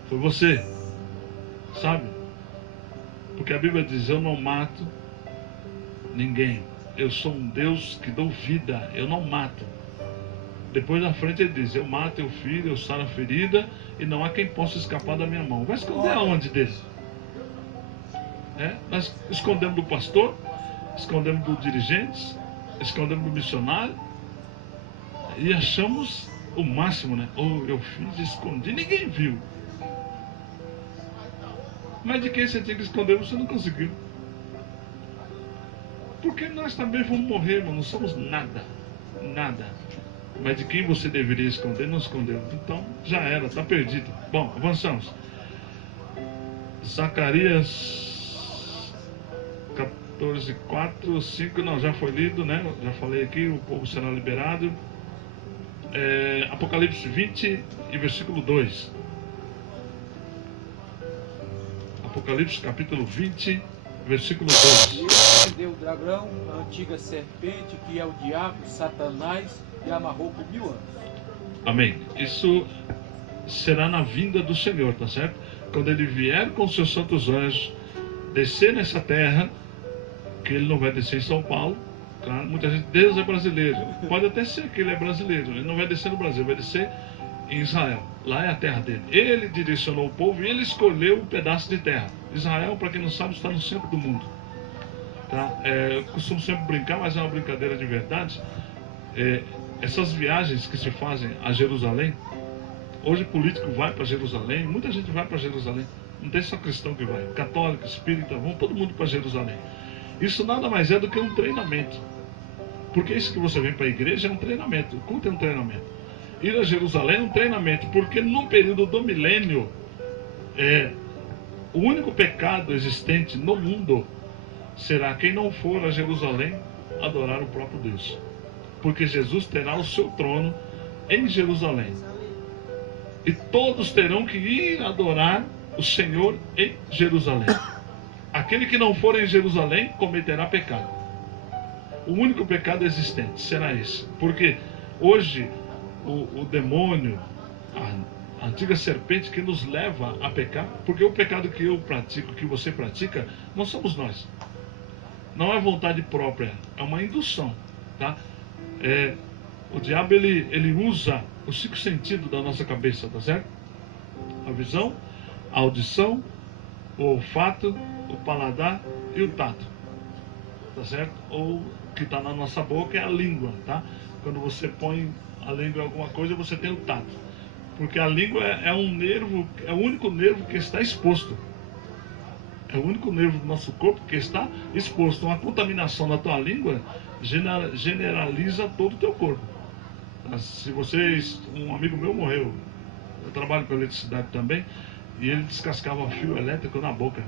Foi você. Sabe? Porque a Bíblia diz, eu não mato ninguém. Eu sou um Deus que dou vida, eu não mato. Depois na frente ele diz, eu mato teu filho, eu saro a ferida, e não há quem possa escapar da minha mão. Vai esconder aonde dele? Nós escondemos do pastor, escondemos do dirigente, escondemos do missionário, e achamos o máximo, né? Eu fiz, escondi, ninguém viu. Mas de quem você tinha que esconder, você não conseguiu. Porque nós também vamos morrer, irmão, não somos nada. Nada. Mas de quem você deveria esconder, não escondeu. Então, já era, está perdido. Bom, avançamos. Zacarias 14, 4, 5, não, já foi lido, né? Já falei aqui, o povo será liberado. Apocalipse 20 e versículo 2. Apocalipse capítulo 20, versículo 2. E ele prendeu o dragão, a antiga serpente, que é o diabo, Satanás, e amarrou por 1000 anos. Amém. Isso será na vinda do Senhor, tá certo? Quando ele vier com seus santos anjos, descer nessa terra, que ele não vai descer em São Paulo, claro, muita gente, Deus é brasileiro. Pode até ser que ele é brasileiro, ele não vai descer no Brasil, vai descer em Israel. Lá é a terra dele. Ele direcionou o povo e ele escolheu um pedaço de terra. Israel, para quem não sabe, está no centro do mundo. Tá? Eu costumo sempre brincar, mas é uma brincadeira de verdade. Essas viagens que se fazem a Jerusalém, hoje político vai para Jerusalém, muita gente vai para Jerusalém. Não tem só cristão que vai, católico, espírita, vão todo mundo para Jerusalém. Isso nada mais é do que um treinamento. Porque isso que você vem para a igreja é um treinamento. O culto é um treinamento. Ir a Jerusalém é um treinamento, porque no período do milênio, o único pecado existente no mundo será quem não for a Jerusalém adorar o próprio Deus. Porque Jesus terá o seu trono em Jerusalém. E todos terão que ir adorar o Senhor em Jerusalém. Aquele que não for em Jerusalém cometerá pecado. O único pecado existente será esse. Porque hoje o demônio, a antiga serpente que nos leva a pecar, porque o pecado que eu pratico, que você pratica, não somos nós. Não é vontade própria, é uma indução, tá? O diabo ele usa os 5 sentidos da nossa cabeça, tá certo? A visão, a audição, o olfato, o paladar e o tato, tá certo? Ou que está na nossa boca é a língua, tá? Quando você põe a língua em alguma coisa, você tem o tato, porque a língua é um nervo, é o único nervo que está exposto. É o único nervo do nosso corpo que está exposto. Uma contaminação na tua língua generaliza todo o teu corpo. Se vocês, um amigo meu morreu, eu trabalho com eletricidade também, e ele descascava fio elétrico na boca,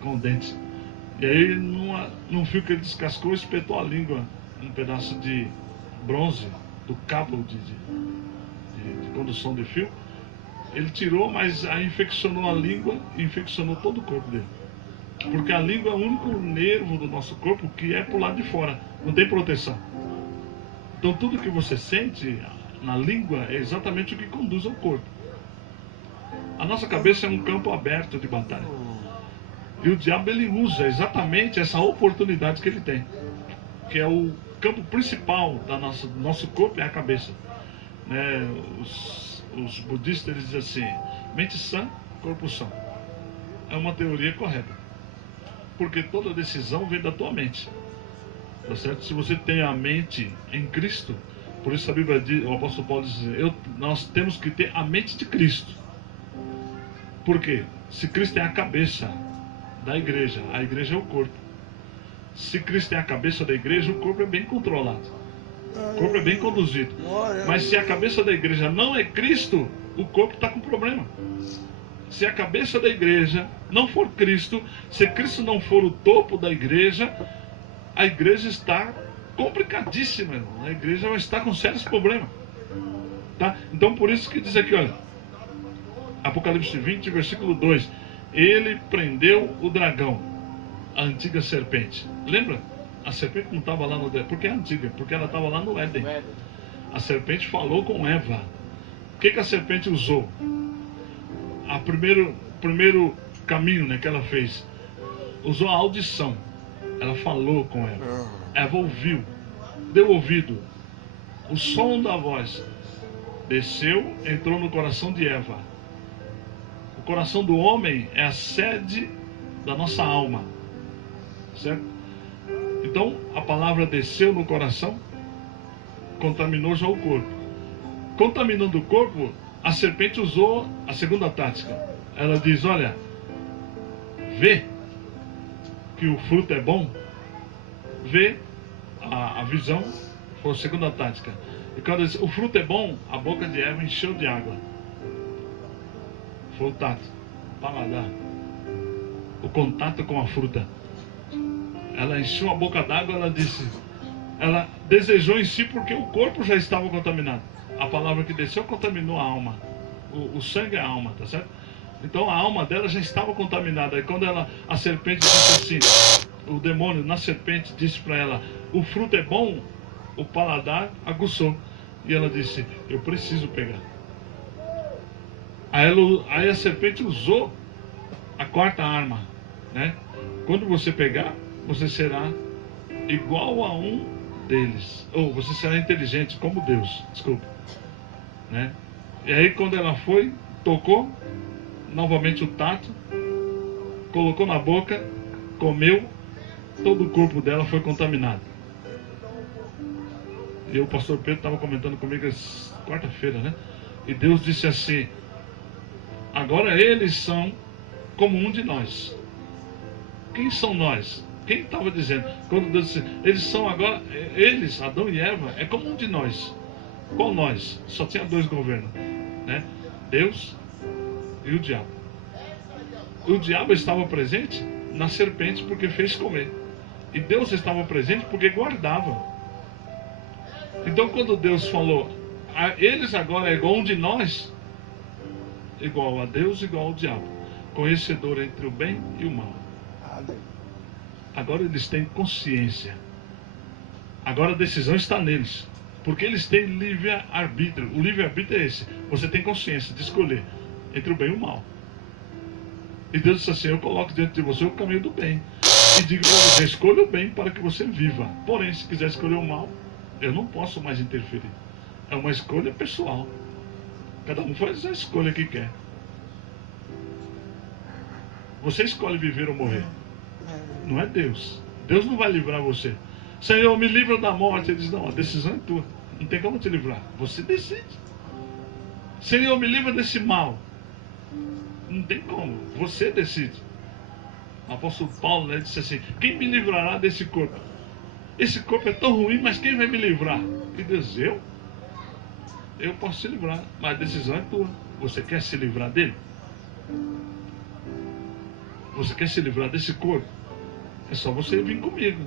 com o dente. E aí, num fio que ele descascou, espetou a língua, um pedaço de bronze do cabo de condução de fio. Ele tirou, mas aí infeccionou a língua e infeccionou todo o corpo dele. Porque a língua é o único nervo do nosso corpo que é pro lado de fora, não tem proteção. Então tudo que você sente na língua é exatamente o que conduz ao corpo. A nossa cabeça é um campo aberto de batalha. E o diabo ele usa exatamente essa oportunidade que ele tem, que é o campo principal do nosso corpo, é a cabeça. Os budistas eles dizem assim: mente sã, corpo sã. É uma teoria correta, porque toda decisão vem da tua mente, tá certo? Se você tem a mente em Cristo, por isso a Bíblia diz, o apóstolo Paulo diz, nós temos que ter a mente de Cristo. Por quê? Se Cristo é a cabeça da igreja, a igreja é o corpo. Se Cristo é a cabeça da igreja, o corpo é bem controlado, o corpo é bem conduzido. Mas se a cabeça da igreja não é Cristo, o corpo está com problema. Se a cabeça da igreja não for Cristo, se Cristo não for o topo da igreja, a igreja está complicadíssima, irmão. A igreja vai estar com sérios problemas, tá? Então por isso que diz aqui, olha, Apocalipse 20, versículo 2: ele prendeu o dragão, a antiga serpente. Lembra? A serpente não estava lá no... Porque é antiga, porque ela estava lá no Éden. A serpente falou com Eva. O que a serpente usou? Primeiro caminho, né, que ela fez, usou a audição. Ela falou com Eva. Eva ouviu, deu ouvido. O som da voz desceu, entrou no coração de Eva. O coração do homem é a sede da nossa alma, certo? Então a palavra desceu no coração, contaminou já o corpo. Contaminando o corpo, a serpente usou a segunda tática. Ela diz: olha, vê que o fruto é bom, vê a visão, foi a segunda tática. E quando ele disse, o fruto é bom, a boca de Eva encheu de água. Foi o tato, o paladar, o contato com a fruta. Ela encheu a boca d'água, ela disse, ela desejou em si porque o corpo já estava contaminado. A palavra que desceu contaminou a alma. O sangue é a alma, tá certo? Então a alma dela já estava contaminada. E quando a serpente disse assim, o demônio na serpente disse para ela, o fruto é bom, o paladar aguçou. E ela disse, eu preciso pegar. Aí a serpente usou a quarta arma, né? Quando você pegar, você será igual a um deles. Ou você será inteligente como Deus, desculpa, né? E aí quando ela foi, tocou novamente o tato, colocou na boca, comeu, todo o corpo dela foi contaminado. E o pastor Pedro estava comentando comigo quarta-feira, né? E Deus disse assim, agora eles são como um de nós. Quem são nós? Quem estava dizendo? Quando Deus disse, eles são agora, eles, Adão e Eva, é como um de nós. Qual nós? Só tinha dois governos, né? Deus e o diabo. O diabo estava presente na serpente porque fez comer. E Deus estava presente porque guardava. Então quando Deus falou, eles agora é igual um de nós, igual a Deus, igual ao diabo, conhecedor entre o bem e o mal. Agora eles têm consciência. Agora a decisão está neles. Porque eles têm livre-arbítrio. O livre-arbítrio é esse. Você tem consciência de escolher entre o bem e o mal. E Deus disse assim, eu coloco dentro de você o caminho do bem. E digo para você, escolha o bem para que você viva. Porém, se quiser escolher o mal, eu não posso mais interferir. É uma escolha pessoal. Cada um faz a escolha que quer. Você escolhe viver ou morrer. Não é Deus. Deus não vai livrar você. Senhor, me livra da morte. Ele diz, não, a decisão é tua. Não tem como te livrar. Você decide. Senhor, me livra desse mal. Não tem como. Você decide. O apóstolo Paulo, né, disse assim, quem me livrará desse corpo? Esse corpo é tão ruim, mas quem vai me livrar? E Deus, eu? Eu posso se livrar, mas a decisão é tua. Você quer se livrar dele? Você quer se livrar desse corpo? É só você vir comigo.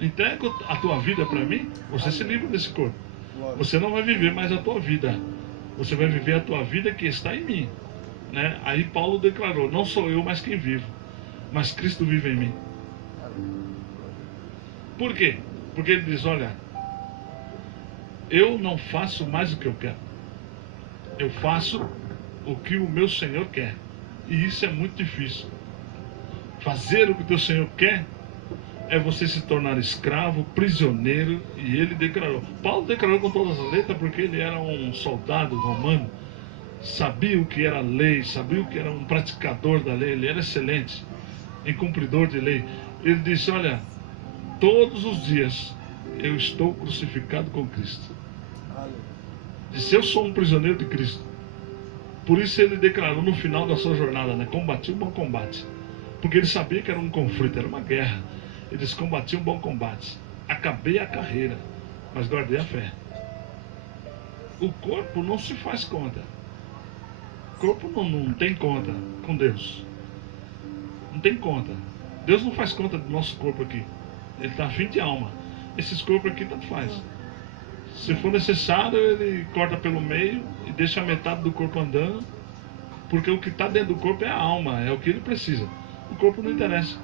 Entrega a tua vida para mim, você se livra desse corpo. Você não vai viver mais a tua vida. Você vai viver a tua vida que está em mim, né? Aí Paulo declarou, não sou eu mais quem vivo, mas Cristo vive em mim. Por quê? Porque ele diz, olha, eu não faço mais o que eu quero. Eu faço o que o meu Senhor quer. E isso é muito difícil. Fazer o que o teu Senhor quer é você se tornar escravo, prisioneiro. E ele declarou. Paulo declarou com todas as letras porque ele era um soldado romano. Sabia o que era lei, sabia o que era um praticador da lei. Ele era excelente em cumpridor de lei. Ele disse, olha, todos os dias eu estou crucificado com Cristo. Disse, eu sou um prisioneiro de Cristo. Por isso ele declarou no final da sua jornada, né? Combati um bom combate. Porque ele sabia que era um conflito, era uma guerra. Ele disse, combati um bom combate. Acabei a carreira, mas guardei a fé. O corpo não se faz conta. O corpo não tem conta com Deus. Não tem conta. Deus não faz conta do nosso corpo aqui. Ele está afim de alma. Esses corpos aqui tanto faz. Se for necessário, ele corta pelo meio e deixa a metade do corpo andando. Porque o que está dentro do corpo é a alma, é o que ele precisa. O corpo não interessa.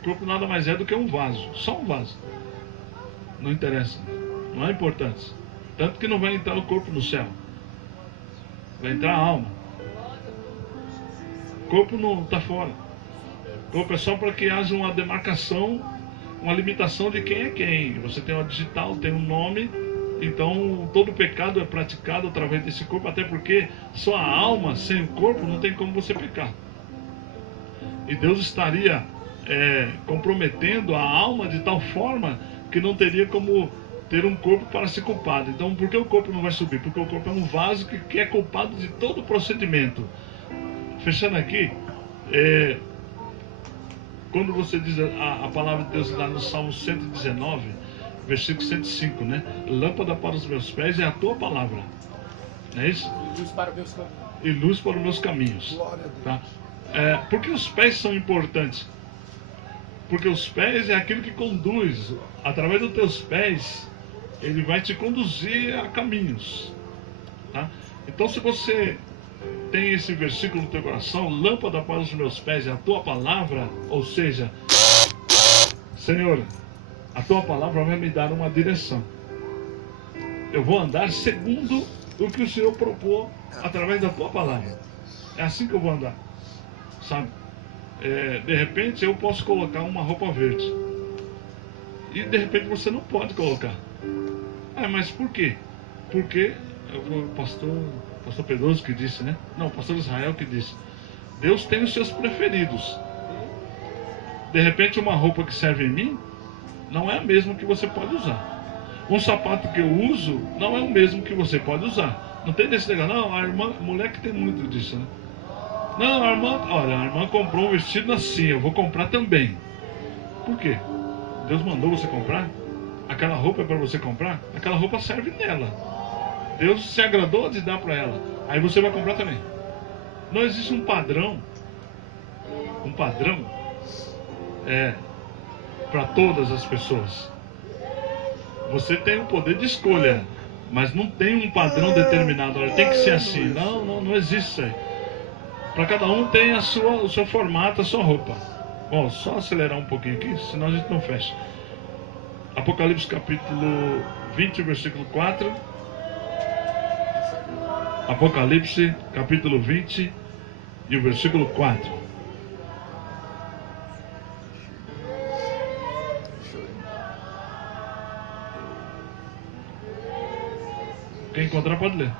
O corpo nada mais é do que um vaso. Só um vaso. Não interessa. Não é importante. Tanto que não vai entrar o corpo no céu. Vai entrar a alma. O corpo não está fora. O corpo é só para que haja uma demarcação, uma limitação de quem é quem. Você tem uma digital, tem um nome. Então todo pecado é praticado através desse corpo. Até porque só a alma sem o corpo não tem como você pecar. E Deus estaria comprometendo a alma de tal forma que não teria como ter um corpo para ser culpado. Então por que o corpo não vai subir? Porque o corpo é um vaso que é culpado de todo o procedimento. Fechando aqui, Quando você diz a palavra de Deus lá no Salmo 119, versículo 105, né? Lâmpada para os meus pés é a tua palavra. Não é isso? E luz para os meus caminhos. E luz para os meus caminhos. Glória a Deus. Tá? Por que os pés são importantes? Porque os pés é aquilo que conduz. Através dos teus pés, ele vai te conduzir a caminhos. Tá? Então, se você tem esse versículo no teu coração, lâmpada para os meus pés é a tua palavra, ou seja, Senhor, a tua palavra vai me dar uma direção. Eu vou andar segundo o que o Senhor propôs através da tua palavra. É assim que eu vou andar, sabe? De repente eu posso colocar uma roupa verde e de repente você não pode colocar. Mas por quê? Porque o pastor Pedroso que disse, né? Não, o pastor Israel que disse: Deus tem os seus preferidos. De repente uma roupa que serve em mim não é a mesma que você pode usar. Um sapato que eu uso não é o mesmo que você pode usar. Não tem desse negócio, não, a irmã, mulher que tem muito disso, né? Não, a irmã comprou um vestido assim, eu vou comprar também. Por quê? Deus mandou você comprar? Aquela roupa é para você comprar? Aquela roupa serve nela. Deus se agradou de dar para ela. Aí você vai comprar também. Não existe um padrão. Um padrão para todas as pessoas. Você tem o poder de escolha, mas não tem um padrão determinado. Olha, tem que ser assim. Não existe isso aí. Para cada um tem o seu formato, a sua roupa. Bom, só acelerar um pouquinho aqui, senão a gente não fecha. Apocalipse capítulo 20, versículo 4. Apocalipse capítulo 20 e o versículo 4. Quem encontrar pode ler.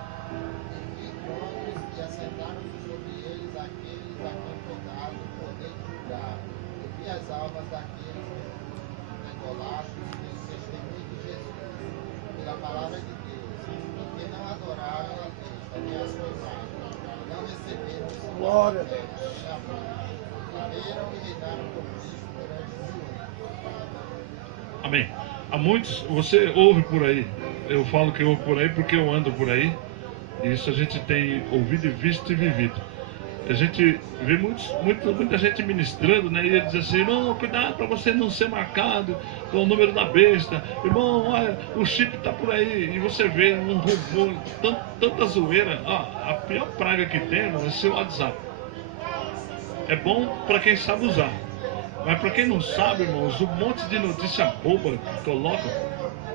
Glória a Deus. Amém. Há muitos, você ouve por aí. Eu falo que eu ouvo por aí porque eu ando por aí. E isso a gente tem ouvido e visto e vivido. A gente vê muita gente ministrando, né? E ele diz assim: irmão, cuidado para você não ser marcado com o número da besta. Irmão, olha, o chip está por aí. E você vê um rumor, tanta zoeira. A pior praga que tem, irmão, é seu WhatsApp. É bom para quem sabe usar. Mas para quem não sabe, irmãos, um monte de notícia boba que colocam.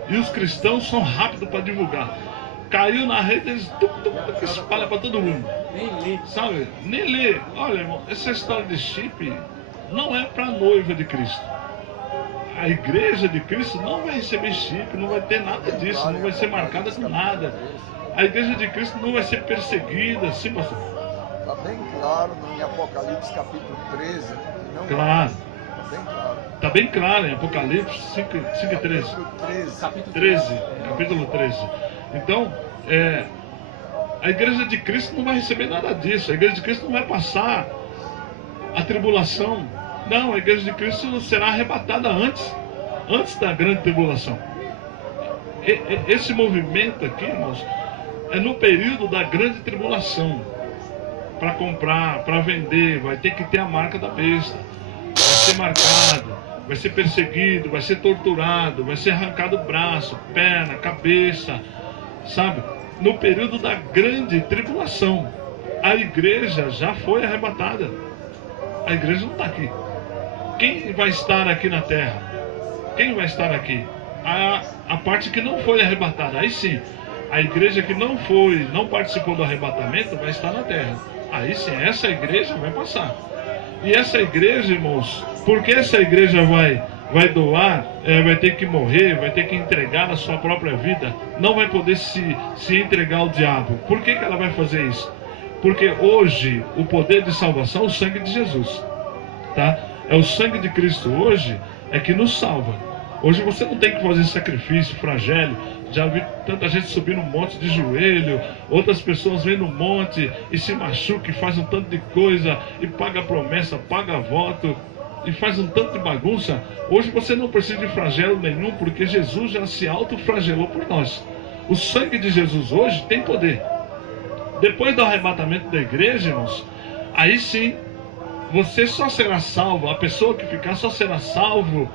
E os cristãos são rápidos para divulgar. Caiu na rede, eles espalham para todo mundo. Nem lê. Sabe? Nem lê. Olha, irmão, essa história de chip não é para a noiva de Cristo. A igreja de Cristo não vai receber chip, não vai ter nada disso, não vai ser marcada com nada. A igreja de Cristo não vai ser perseguida, sim, pastor? Está bem claro em Apocalipse capítulo 13. Não Claro. Está bem claro. Está bem claro em Apocalipse 5 e 13. Capítulo 13. Então, a igreja de Cristo não vai receber nada disso. A igreja de Cristo não vai passar a tribulação. Não, a igreja de Cristo será arrebatada antes da grande tribulação. Esse movimento aqui, irmãos, é no período da grande tribulação. Para comprar, para vender, vai ter que ter a marca da besta. Vai ser marcado, vai ser perseguido, vai ser torturado, vai ser arrancado braço, perna, cabeça, sabe? No período da grande tribulação. A igreja já foi arrebatada. A igreja não está aqui. Quem vai estar aqui na terra? Quem vai estar aqui? A parte que não foi arrebatada. Aí sim, a igreja que não participou do arrebatamento vai estar na terra. Aí sim, essa igreja vai passar. E essa igreja, irmãos, porque essa igreja vai doar, vai ter que morrer, vai ter que entregar a sua própria vida, não vai poder se entregar ao diabo. Por que ela vai fazer isso? Porque hoje o poder de salvação é o sangue de Jesus, tá? É o sangue de Cristo hoje é que nos salva. Hoje você não tem que fazer sacrifício, flagélio, Já vi tanta gente subir no monte de joelho, outras pessoas vêm no monte e se machucam e fazem um tanto de coisa, e paga promessa, paga voto, e faz um tanto de bagunça. Hoje você não precisa de flagelo nenhum, porque Jesus já se autoflagelou por nós. O sangue de Jesus hoje tem poder. Depois do arrebatamento da igreja, irmãos, aí sim, você só será salvo, a pessoa que ficar só será salvo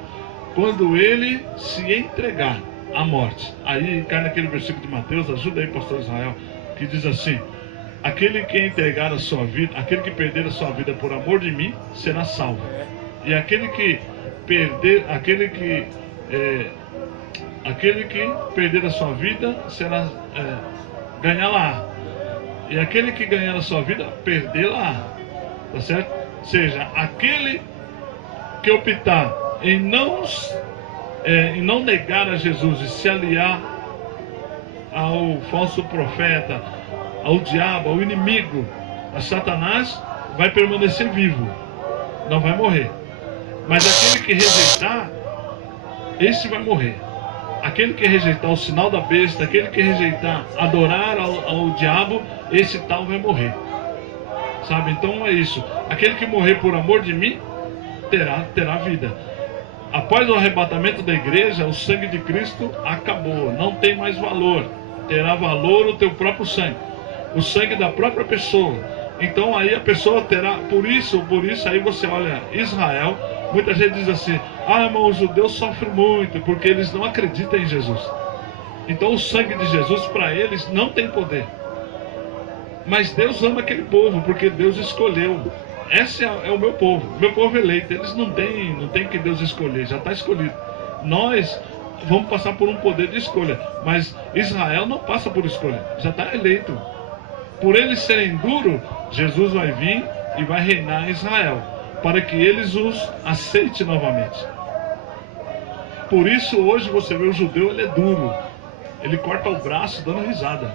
quando ele se entregar à morte. Aí cai naquele versículo de Mateus, ajuda aí, pastor Israel, que diz assim: aquele que entregar a sua vida, aquele que perder a sua vida por amor de mim, será salvo. E aquele que perder a sua vida será ganhá-la. E aquele que ganhar a sua vida, perdê-la. Tá certo? Ou seja, aquele que optar em não negar a Jesus e se aliar ao falso profeta, ao diabo, ao inimigo, a Satanás, vai permanecer vivo, não vai morrer. Mas aquele que rejeitar, esse vai morrer. Aquele que rejeitar o sinal da besta, aquele que rejeitar adorar ao diabo, esse tal vai morrer. Sabe? Então é isso. Aquele que morrer por amor de mim, terá vida. Após o arrebatamento da igreja, o sangue de Cristo acabou. Não tem mais valor. Terá valor o teu próprio sangue. O sangue da própria pessoa. Então aí a pessoa terá... Por isso aí você olha Israel... Muita gente diz assim: ah, irmão, os judeus sofrem muito porque eles não acreditam em Jesus. Então o sangue de Jesus para eles não tem poder. Mas Deus ama aquele povo porque Deus escolheu. Esse é o meu povo eleito. Eles não tem que Deus escolher, já está escolhido. Nós vamos passar por um poder de escolha, mas Israel não passa por escolha, já está eleito. Por eles serem duros, Jesus vai vir e vai reinar em Israel, para que eles os aceitem novamente. Por isso hoje você vê o judeu, ele é duro. Ele corta o braço dando risada.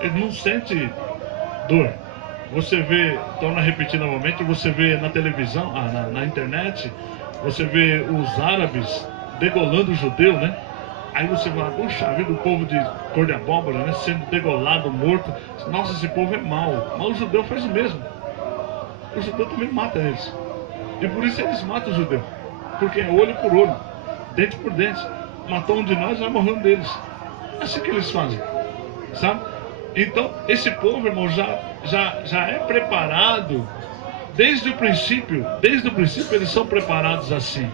Ele não sente dor. Você vê, torno a repetir novamente, você vê na televisão, na internet, você vê os árabes degolando o judeu, né? Aí você fala: puxa vida, o povo de cor de abóbora, né? Sendo degolado, morto. Nossa, esse povo é mau. Mas o judeu faz o mesmo. O judeu também mata eles. E por isso eles matam o judeu. Porque é olho por olho, dente por dente. Matou um de nós, vai morrer um deles. É assim que eles fazem. Sabe? Então, esse povo, irmão, já é preparado. Desde o princípio eles são preparados assim.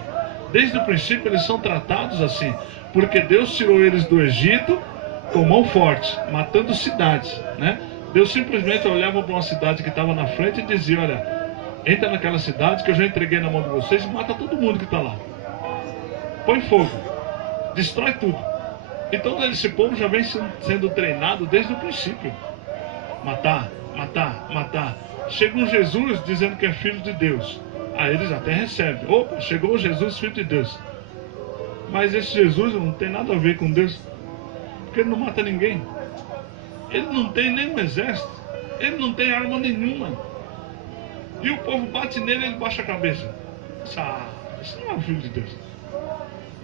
Desde o princípio eles são tratados assim. Porque Deus tirou eles do Egito com mão forte, matando cidades, né? Deus simplesmente olhava para uma cidade que estava na frente e dizia: olha, entra naquela cidade que eu já entreguei na mão de vocês e mata todo mundo que está lá. Põe fogo, destrói tudo. Então esse povo já vem sendo treinado desde o princípio. Matar, matar, matar. Chega um Jesus dizendo que é filho de Deus. Aí eles até recebem. Opa, chegou Jesus, filho de Deus. Mas esse Jesus não tem nada a ver com Deus, porque ele não mata ninguém. Ele não tem nenhum exército. Ele não tem arma nenhuma. E o povo bate nele e ele baixa a cabeça. Isso não é o filho de Deus.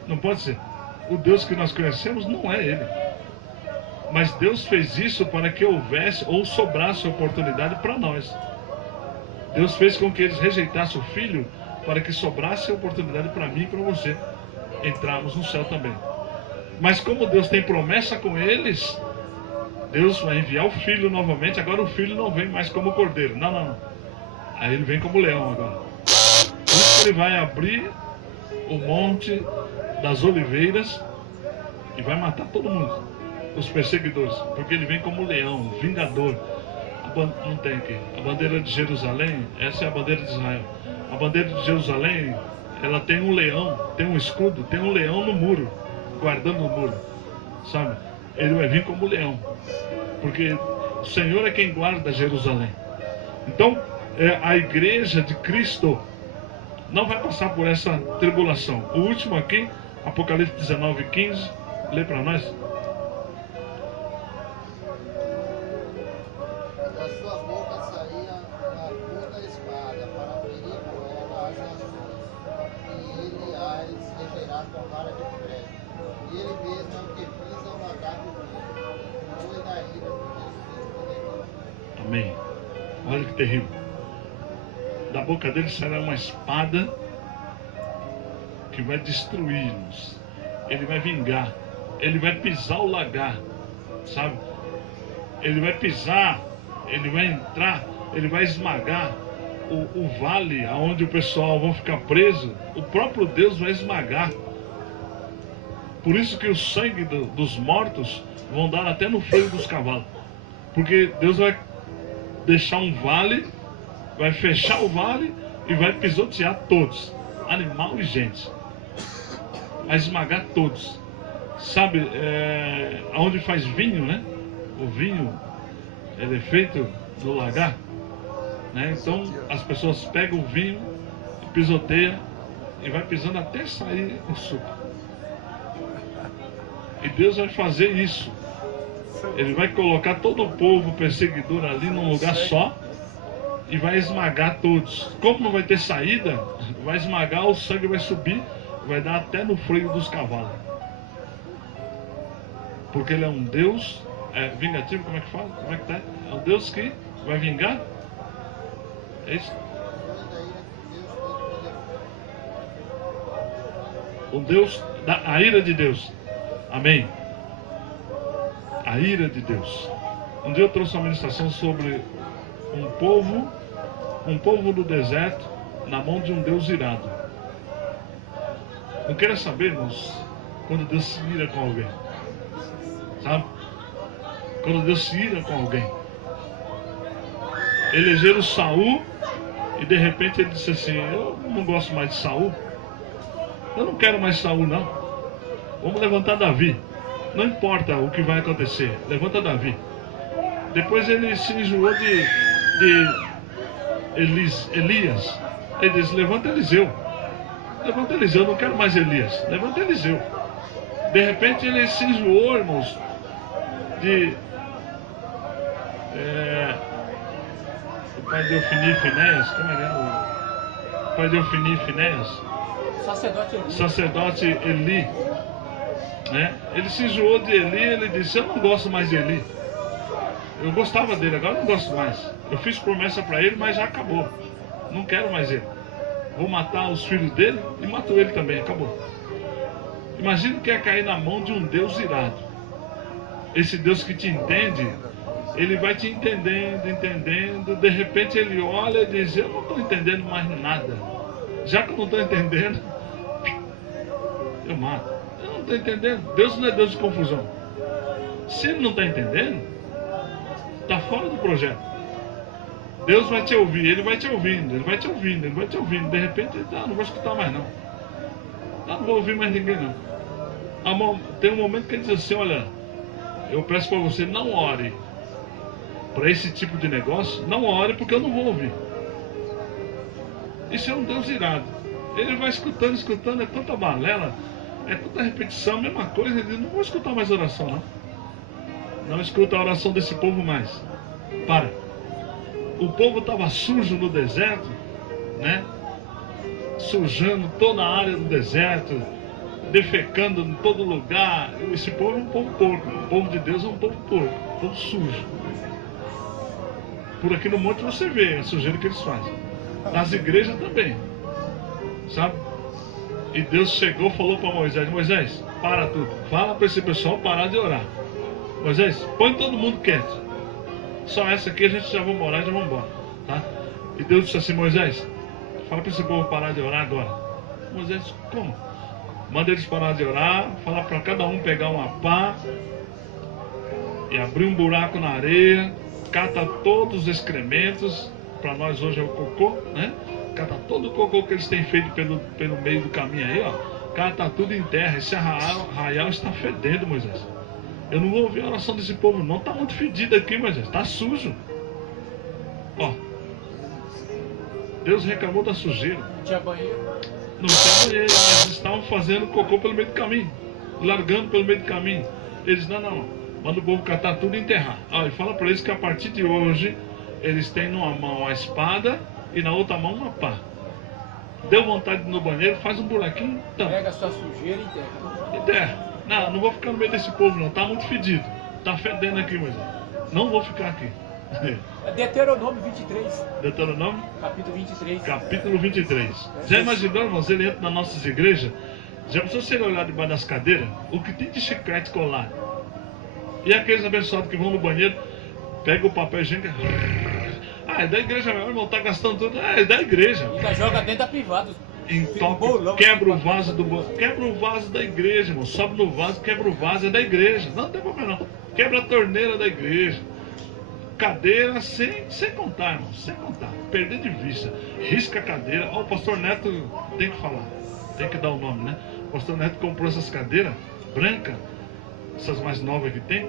Não pode ser. O Deus que nós conhecemos não é ele. Mas Deus fez isso para que houvesse ou sobrasse oportunidade para nós. Deus fez com que eles rejeitassem o filho para que sobrasse oportunidade para mim e para você entrarmos no céu também. Mas como Deus tem promessa com eles, Deus vai enviar o filho novamente. Agora o filho não vem mais como cordeiro. Não. Aí ele vem como leão agora. Por isso que ele vai abrir o monte das oliveiras e vai matar todo mundo, os perseguidores, porque ele vem como leão, vingador. Não tem aqui. A bandeira de Jerusalém, essa é a bandeira de Israel. A bandeira de Jerusalém, ela tem um leão, tem um escudo, tem um leão no muro, guardando o muro, sabe? Ele vai vir como leão, porque o Senhor é quem guarda Jerusalém. Então, a igreja de Cristo não vai passar por essa tribulação. O último aqui, Apocalipse 19:15, lê para nós. Da sua boca saía uma aguda espada para ferir com ela as nações, e ele as regerá com vara de ferro. E ele mesmo é o que Olha que terrível. Da boca dele será uma espada que vai destruí-los. Ele vai vingar. Ele vai pisar o lagar, sabe? Ele vai pisar, ele vai entrar, ele vai esmagar o vale aonde o pessoal vai ficar preso. O próprio Deus vai esmagar. Por isso que o sangue dos mortos vão dar até no freio dos cavalos. Porque Deus vai deixar um vale, vai fechar o vale e vai pisotear todos, animal e gente. Vai esmagar todos. Sabe, aonde faz vinho, né? O vinho, ele é feito no lagar, né? Então as pessoas pegam o vinho, pisoteiam e vai pisando até sair o suco. E Deus vai fazer isso. Ele vai colocar todo o povo perseguidor ali num lugar só e vai esmagar todos. Como não vai ter saída, vai esmagar, o sangue vai subir, vai dar até no freio dos cavalos. Porque ele é um Deus vingativo, como é que fala? Como é que tá? É um Deus que vai vingar? É isso? O Deus a ira de Deus. Amém. A ira de Deus. Um dia eu trouxe uma ministração sobre um povo do deserto na mão de um Deus irado. Não quero saber, irmãos, quando Deus se ira com alguém. Sabe? Quando Deus se ira com alguém. Elegeram Saul e de repente ele disse assim: eu não gosto mais de Saul. Eu não quero mais Saul, não. Vamos levantar Davi. Não importa o que vai acontecer, levanta Davi. Depois ele se enjoou de Elias. Ele disse: levanta Eliseu. Levanta Eliseu, eu não quero mais Elias. Levanta Eliseu. De repente ele se enjoou, irmãos, de o pai de Ofni e Finéias. Como é o pai de Ofni e Finéias? Sacerdote Eli. Né? Ele se enjoou de Eli. Ele disse: eu não gosto mais de Eli. Eu gostava dele, agora não gosto mais. Eu fiz promessa para ele, mas já acabou. Não quero mais ele. Vou matar os filhos dele e mato ele também, acabou. Imagina que é cair na mão de um Deus irado. Esse Deus que te entende, ele vai te entendendo. De repente ele olha e diz: eu não estou entendendo mais nada. Já que eu não estou entendendo, eu mato. Eu não estou entendendo. Deus não é Deus de confusão. Se ele não está entendendo, está fora do projeto. Deus vai te ouvir, ele vai te ouvindo, ele vai te ouvindo, ele vai te ouvindo. De repente, não vou escutar mais não. Não vou ouvir mais ninguém não. Tem um momento que ele diz assim: olha, eu peço para você, não ore para esse tipo de negócio. Não ore, porque eu não vou ouvir. Isso é um Deus irado. Ele vai escutando, é tanta balela, é tanta repetição, a mesma coisa. Ele diz: não vou escutar mais oração não. Não escuta a oração desse povo mais. Para. O povo estava sujo no deserto, né? Sujando toda a área do deserto, defecando em todo lugar. Esse povo é um povo porco. O povo de Deus é um povo porco, um povo sujo. Por aqui no monte você vê a sujeira que eles fazem. Nas igrejas também, sabe? E Deus chegou e falou para Moisés: Moisés, para tudo. Fala para esse pessoal parar de orar. Moisés, põe todo mundo quieto. Só essa aqui a gente já vai morar e já vamos embora, tá? E Deus disse assim: Moisés, fala para esse povo parar de orar agora. Moisés disse: como? Manda eles parar de orar, fala para cada um pegar uma pá e abrir um buraco na areia, cata todos os excrementos, para nós hoje é o cocô, né? Cata todo o cocô que eles têm feito pelo meio do caminho aí, ó. Cata tudo em terra. Esse arraial está fedendo, Moisés. Eu não vou ouvir a oração desse povo não. Está muito fedido aqui, Moisés. Está sujo. Ó. Deus reclamou da sujeira. Não tinha banheiro. Não tinha banheiro, mas eles estavam fazendo cocô pelo meio do caminho. Largando pelo meio do caminho. Eles, não. Manda o povo catar tudo e enterrar. E fala para eles que a partir de hoje eles têm numa mão a espada e na outra mão uma pá. Deu vontade de ir no banheiro, faz um buraquinho. Então. Pega a sua sujeira e enterra. Enterra. Não vou ficar no meio desse povo não. Tá muito fedido. Tá fedendo aqui, Moisés. Não vou ficar aqui. É Deuteronômio 23. Deuteronômio? Capítulo 23. Capítulo 23. Já imaginou, irmãos, ele entra nas nossas igrejas? Já pensou se ele olhar debaixo das cadeiras? O que tem de chiclete colado? E aqueles abençoados que vão no banheiro, pega o papel higiênico. Ah, é da igreja, meu irmão, tá gastando tudo. Ah, é da igreja. Ainda joga dentro da privada. Entope, quebra o vaso quebra o vaso da igreja, irmão. Sobe no vaso, quebra o vaso, é da igreja. Não tem problema não. Quebra a torneira da igreja. Cadeira sem contar, irmão. Sem contar. Perder de vista. Risca a cadeira. Ó, o pastor Neto tem que falar. Tem que dar o nome, né? O pastor Neto comprou essas cadeiras brancas, essas mais novas que tem.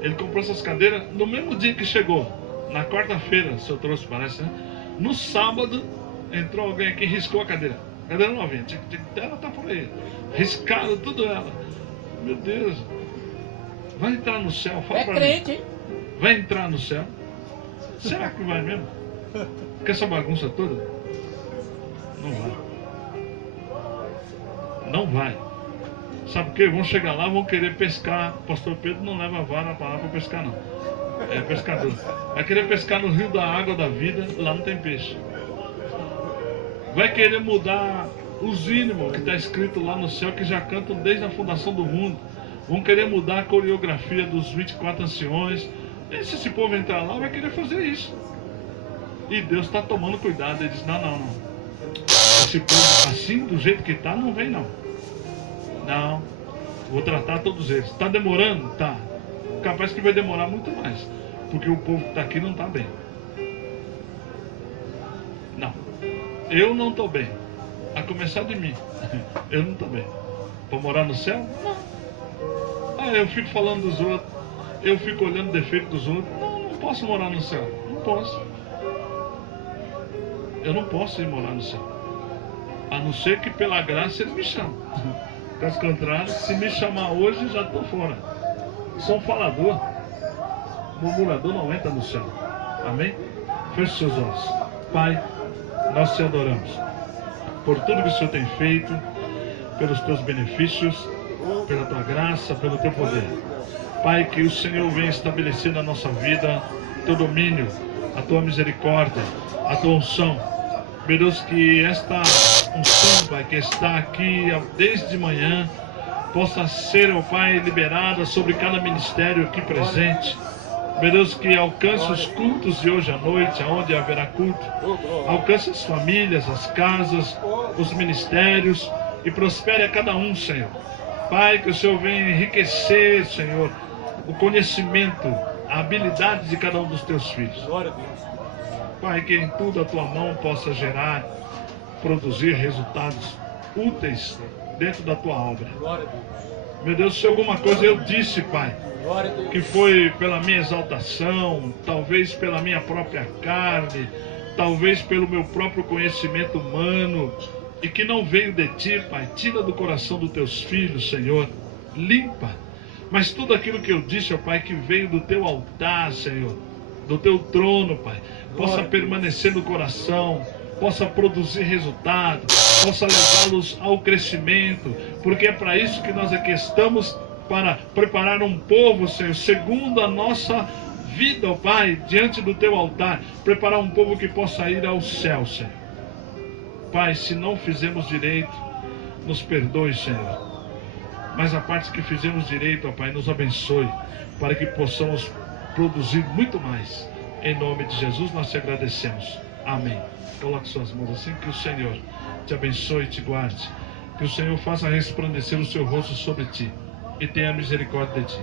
Ele comprou essas cadeiras no mesmo dia que chegou. Na quarta-feira, se eu trouxe, parece, né? No sábado, entrou alguém aqui e riscou a cadeira. Cadeira novinha, ela tá por aí. Riscaram tudo ela. Meu Deus. Vai entrar no céu, fala pra crente, mim. hein? Vai entrar no céu? Será que vai mesmo? Com essa bagunça toda? Não vai. Não vai. Sabe o que? Vão chegar lá, vão querer pescar. O pastor Pedro não leva a vara para lá para pescar, não. É pescador. Vai querer pescar no rio da água da vida, lá não tem peixe. Vai querer mudar os hinos que está escrito lá no céu, que já cantam desde a fundação do mundo. Vão querer mudar a coreografia dos 24 anciões. E se esse povo entrar lá, vai querer fazer isso. E Deus está tomando cuidado. Ele diz, não. Esse povo assim, do jeito que está, não vem não. Não, vou tratar todos eles. Está demorando? Tá. Capaz que vai demorar muito mais. Porque o povo que está aqui não está bem. Não. Eu não estou bem. A começar de mim. Eu não estou bem. Para morar no céu? Não. Ah, eu fico falando dos outros. Eu fico olhando o defeito dos outros. Não posso morar no céu. Não posso. Eu não posso ir morar no céu. A não ser que pela graça ele me chame. Caso contrário, se me chamar hoje, já estou fora. Sou um falador. Murmurador não entra no céu. Amém? Feche seus olhos. Pai, nós te adoramos por tudo que o Senhor tem feito, pelos teus benefícios, pela tua graça, pelo teu poder. Pai, que o Senhor venha estabelecer na nossa vida teu domínio, a tua misericórdia, a tua unção. Meu Deus, que esta unção, Pai, que está aqui desde manhã, possa ser, ó Pai, liberada sobre cada ministério aqui presente. Meu Deus, que alcance os cultos de hoje à noite, aonde haverá culto. Alcance as famílias, as casas, os ministérios e prospere a cada um, Senhor. Pai, que o Senhor venha enriquecer, Senhor, o conhecimento, a habilidade de cada um dos teus filhos. Pai, que em tudo a tua mão possa gerar, produzir resultados úteis dentro da tua obra. Meu Deus, se alguma coisa eu disse, Pai, que foi pela minha exaltação, talvez pela minha própria carne, talvez pelo meu próprio conhecimento humano, e que não veio de ti, Pai, tira do coração dos teus filhos, Senhor, limpa. Mas tudo aquilo que eu disse, ó Pai, que veio do teu altar, Senhor, do teu trono, Pai, possa permanecer no coração, possa produzir resultado, possa levá-los ao crescimento, porque é para isso que nós aqui estamos, para preparar um povo, Senhor, segundo a nossa vida, ó Pai, diante do teu altar, preparar um povo que possa ir ao céu, Senhor. Pai, se não fizemos direito, nos perdoe, Senhor. Mas a parte que fizemos direito, ó Pai, nos abençoe, para que possamos produzir muito mais. Em nome de Jesus nós te agradecemos. Amém. Coloque suas mãos assim, que o Senhor te abençoe e te guarde. Que o Senhor faça resplandecer o seu rosto sobre ti e tenha misericórdia de ti.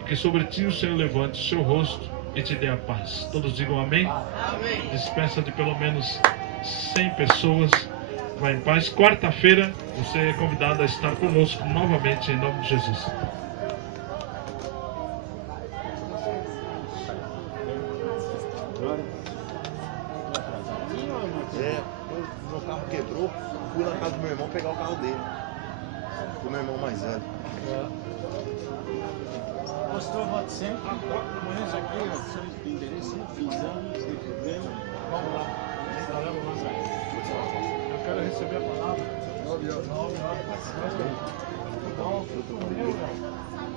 E que sobre ti o Senhor levante o seu rosto e te dê a paz. Todos digam amém. Amém. Despeça de pelo menos 100 pessoas. Vai em paz. Quarta-feira você é convidado a estar conosco novamente em nome de Jesus. Meu carro quebrou, fui na casa do meu irmão pegar o carro dele. Do meu irmão mais velho. Pastor, voto sempre. Amanhã já aqui, ó, se eles têm endereço, não fizemos, sem problema. Vamos lá. Eu quero receber a palavra. 9 horas.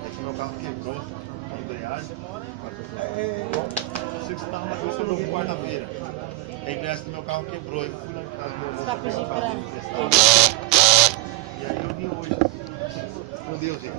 É que meu carro quebrou. a embreagem. Eu sei que você estava na coisa sobre quarta-feira. A embreagem do meu carro quebrou. Eu fui lá em casa, meu irmão pegou o carro emprestado. E aí eu vim hoje. Com Deus, gente.